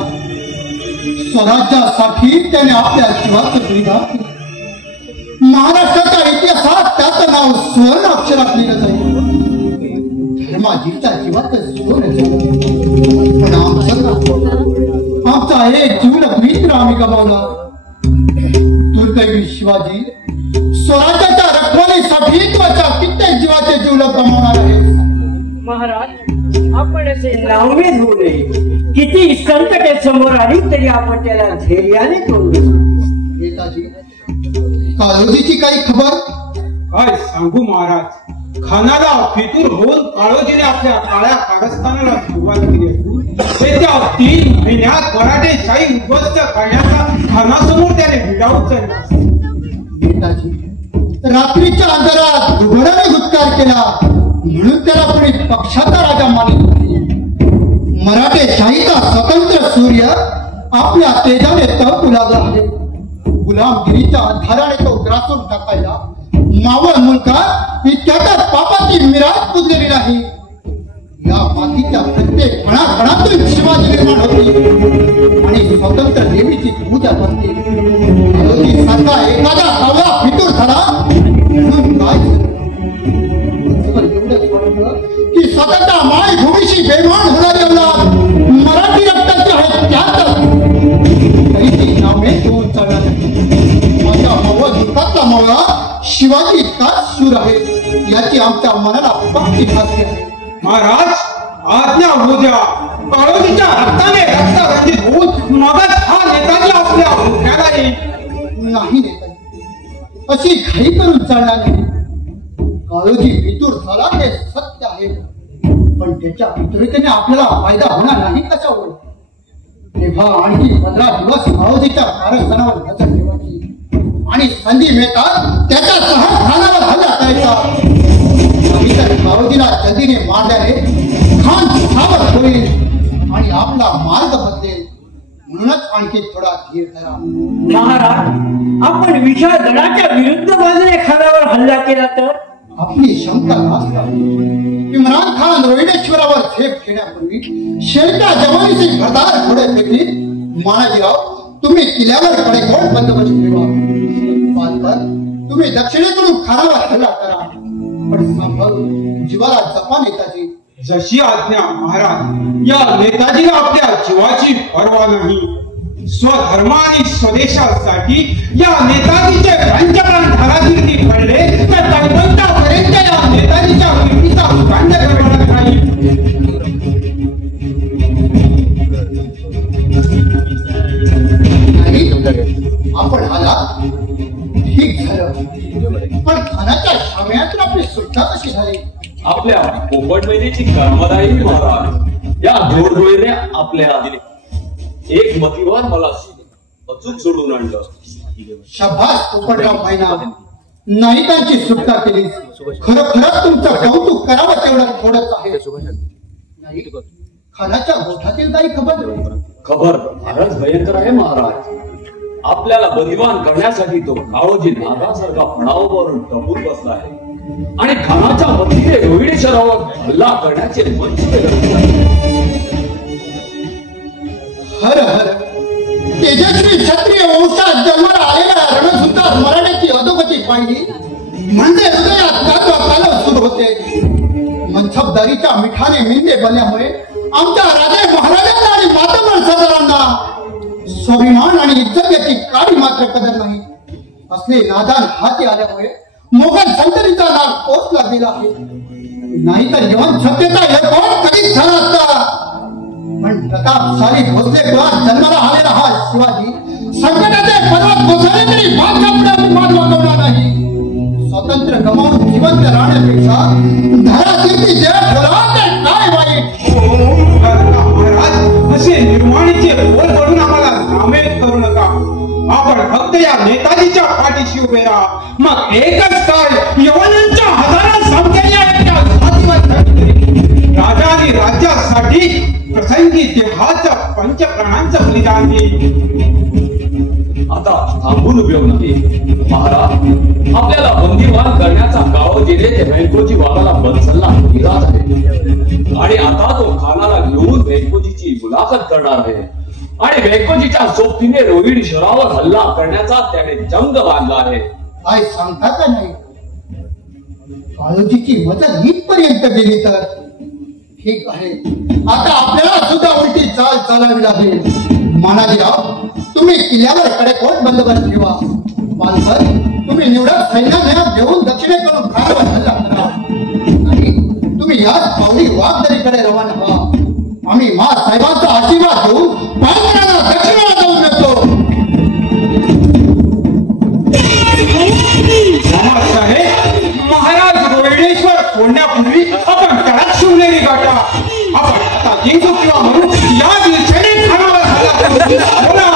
स्वराज्यासाठी त्याने आपल्या जीवाचं बलिदान केलं। महाराष्ट्राच्या इतिहासात त्याचं नाव सुवर्ण अक्षरात लिहिलं जाईल। धर्माजीच्या जीवाचं सोनं झालं, पण आमचा एक जीवलग मित्र आम्ही गमावला। दुर्दैवी शिवाजी, स्वराज्याच्या रखवालीसाठी तुझ्या कित्येक जीवाचे जीवलग गमावणार आहे। महाराज, आपण असे नावमेद होऊ नये। किती संकटे समोर आली तरी आपण त्याला धैर्याने तोंड देऊ। नेताजी, काळोजीची काही खबर? काय सांगू महाराज, खानाला फितूर होऊन काळोजीने आपल्या काळ्या कारस्थानाला सुरुवात केली असून येत्या 3 महिन्यात मराठे शाही उद्ध्वस्त करण्याचा खानासमोर त्याने विडा उचलला. नेताजी रात्रीच्या अंधारात घुबडाने गुत्कार केला म्हणून त्याला कोणी पक्षाचा राजा मानित नाही. मराठे शाहीचा स्वतंत्र सूर्य आपल्या तेजाने तळपू लागला आहे. गुलामगिरीच्या आधाराने तो ग्रासून टाकायला मावळ मुलगा ही त्याच्या पापाची मिराज पुजलेली नाही. या मातीच्या प्रत्येक कणाकणातून शिवाजी निर्माण होती आणि स्वतंत्र देवीची पूजा करते. सारखा एखादा कावळा फितूर झाला म्हणून काय एवढंच वाटलं की स्वतःच्या मायभूमीशी बेमान होणारी अवलाद मराठी रक्ताची आहे त्यातच तरी ती नावे घेऊन चालणार. माझ्या दुःखातला मावळा शिवाजी इतकाच शूर आहे याची आमच्या मनाला पक्की खात्री आहे. महाराज आज्ञा होऊ द्या. काळोजीच्या रक्ताने रक्तरंजित होऊन मगच हा नेताजी आपल्या मुख्याला येईल. नाही नेताजी, अशी घाई करून चालणार नाही. काळोजी फितूर झाला हे सत्य आहे, पण त्याच्या फितुरीने आपल्याला फायदा होणार नाही कशावर? तेव्हा आणखी 15 दिवस काळोजीच्या कारस्थानावर नजर ठेवायची आणि संधी मिळतात त्याच्यासह खानावर हल्ला करायचा. नाहीतर काळोजीला जल्दीने मारल्याने खान सावध होईल आणि आपला मार्ग बदलेल. म्हणूनच आणखी थोडा धीर धरा. महाराज, आपण विशाळ गडाच्या विरुद्ध बाजूने खानावर हल्ला केला तर? आपली शंका नसता. इम्रान खान रोहिडेश्वरावर झेप घेण्यापूर्वी शेरच्या जवानीचे घरदार घोडे फेकली. मानाजीराव, तुम्ही किल्ल्यावर कडेकोट बंदोबस्त ठेवा. पालकर, तुम्ही दक्षिणेकडून खानावर हल्ला करा, पण सांभाळून जीवाला जपा नेताजी. जशी आज्ञा महाराज. या नेताजीला आपल्या जीवाची पर्वा नाही. स्वधर्म आणि स्वदेशासाठी या नेताजीचे पंचप्राण धारातीर्थी पडले तर दैवतापर्यंत या नेताजीच्या कीर्तीचा उद्दंड करणार नाही. आपण आला ठीक झालं, पण खानाच्या शाम्यातून आपली सुटका कशी झाली? आपल्या पोपट महिन्याची कर्मदायी महाराज या घोडगोळीने आपल्या एक मतिवान मला अचूक सोडून आणलं. शाबास पोपटराव महिना, नायकांची सुटका केली. खरोखरच तुमचं कौतुक करावं तेवढं थोडंच आहे. खानाच्या गोठातील काही खबर फारच भयंकर आहे महाराज. आपल्याला बलिवान करण्यासाठी तो काळोजी नागासारखा फणावरून टपून बसला आहे आणि खानाच्या मतीने रोहिडेश्वरावर हल्ला करण्याचे मंच हर हर. तेजस्वी क्षत्रिय वंशात जन्माला आलेल्या रणसुद्धा मराठ्याची अधोगती पाहिली म्हणजे हृदयात कालव सुरू होते. मनसबदारीच्या मिठाने मिंदे बनल्यामुळे आमच्या राजे महाराजांना आणि मातबर सरदारांना स्वाभिमान आणि इज्जतीची काही मात्र कदर नाही. असले नादान हाती आल्यामुळे मोगल संततीचा नाग पोचला गेला आहे. नाहीतर यवन सत्तेचा यशोध कधीच झाला असता. पण प्रतापशाली भोसले कुळात जन्माला आलेला हा शिवाजी संकटाचे पर्वत कोसळले तरी मान वाकवणार नाही. स्वातंत्र्य गमावून जिवंत राहण्यापेक्षा धरातीर्थी जय ठेवला तर काय वाईट? महाराज, असे निर्वाणीचे बोल म्हणून आम्हाला सामील करू नका. आपण फक्त या नेताजीच्या पाठीशी उभे राहा. मग एकच काय यवनांच्या हजारो संख्येने राजा आणि राज्यासाठी प्रसंगी देहाच्या पंचप्राणांचं बलिदान देईल. आता थांबून उपयोग नाही महाराज. आपल्याला बंदीवान करण्याचा काळोजीने ते वेंकोजी वाघाला बदसल्ला दिला आहे आणि आता तो खानाला घेऊन वेंकोजीची मुलाखत करणार आहे आणि वेंकोजीच्या सोबतीने रोहिडेश्वरावर हल्ला करण्याचा त्याने जंग बांधला आहे. काय सांगता का नाही? काळोजीची मदत इथपर्यंत गेली तर ठीक आहे. आता आपल्याला सुद्धा उलटी चाल चालावी लागेल. मानाजीराव, तुम्ही किल्ल्यावर कडेकोट बंदोबस्त ठेवा. पालकर, तुम्ही निवडक सैन्याने घेऊन दक्षिणेकडून खानावर हल्ला करा आणि तुम्ही याच पावली वाघदरीकडे रवाना व्हा. आम्ही साहेबांचा आशीर्वाद घेऊन पालकरांना दक्षिणेला जाऊन येतो. फोडण्यापूर्वी आपण तळात शिवलेली गाठा आपण आता जिंकू किंवा म्हणू या दिवसाने खानावर हल्ला करू. बोला